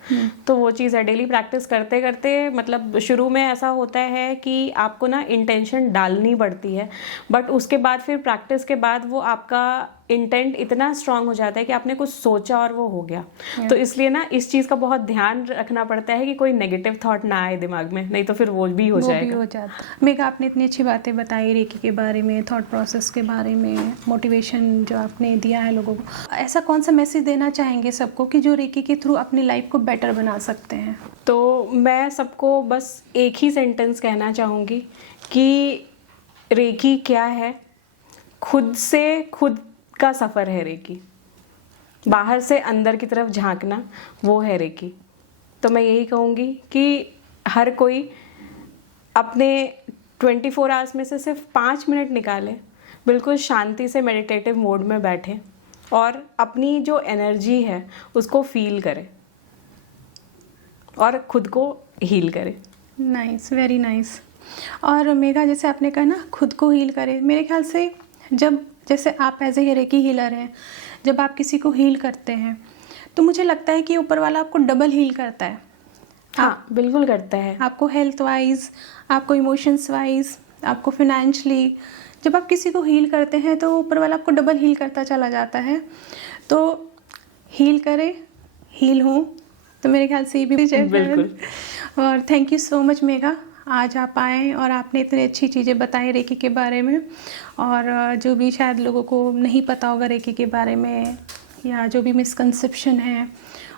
तो वो चीज़ है। डेली प्रैक्टिस करते करते मतलब शुरू में ऐसा होता है कि आपको ना इंटेंशन डालनी पड़ती है, बट उसके बाद फिर प्रैक्टिस के बाद वो आपका इंटेंट इतना स्ट्रांग हो जाता है कि आपने कुछ सोचा और वो हो गया। तो इसलिए ना इस चीज़ का बहुत ध्यान रखना पड़ता है कि कोई नेगेटिव थॉट ना आए दिमाग में, नहीं तो फिर वो भी हो जाएगा। मेघा, आपने इतनी अच्छी बातें बताई रेकी के बारे में, थॉट प्रोसेस के बारे में, मोटिवेशन जो आपने दिया है लोगों को, ऐसा कौन सा मैसेज देना चाहेंगे सबको कि जो रेकी के थ्रू अपनी लाइफ को बेटर बना सकते हैं? तो मैं सबको बस एक ही सेंटेंस कहना चाहूँगी कि रेकी क्या है, खुद से खुद का सफ़र है रेकी, बाहर से अंदर की तरफ झांकना वो है रेकी। तो मैं यही कहूँगी कि हर कोई अपने 24 आवर्स में से सिर्फ 5 मिनट निकाले, बिल्कुल शांति से मेडिटेटिव मोड में बैठे और अपनी जो एनर्जी है उसको फील करे और खुद को हील करे। Nice, very nice. और मेघा, जैसे आपने कहा ना खुद को हील करें, मेरे ख्याल से जब जैसे आप एज ए रेकी हीलर हैं, जब आप किसी को हील करते हैं तो मुझे लगता है कि ऊपर वाला आपको डबल हील करता है। हाँ, बिल्कुल करता है। आपको हेल्थ वाइज, आपको इमोशंस वाइज, आपको फिनेंशली, जब आप किसी को हील करते हैं तो ऊपर वाला आपको डबल हील करता चला जाता है। तो हील करें, हील हूँ, तो मेरे ख्याल से ये भी बिल्कुल। और thank you so much Megha, आज आप आए और आपने इतनी अच्छी चीज़ें बताई रेकी के बारे में, और जो भी शायद लोगों को नहीं पता होगा रेकी के बारे में, या जो भी मिसकंसेप्शन है,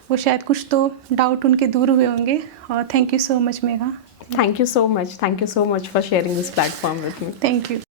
वो शायद कुछ तो डाउट उनके दूर हुए होंगे। और thank you so much Megha. Thank you so much for sharing this platform with me. Thank you.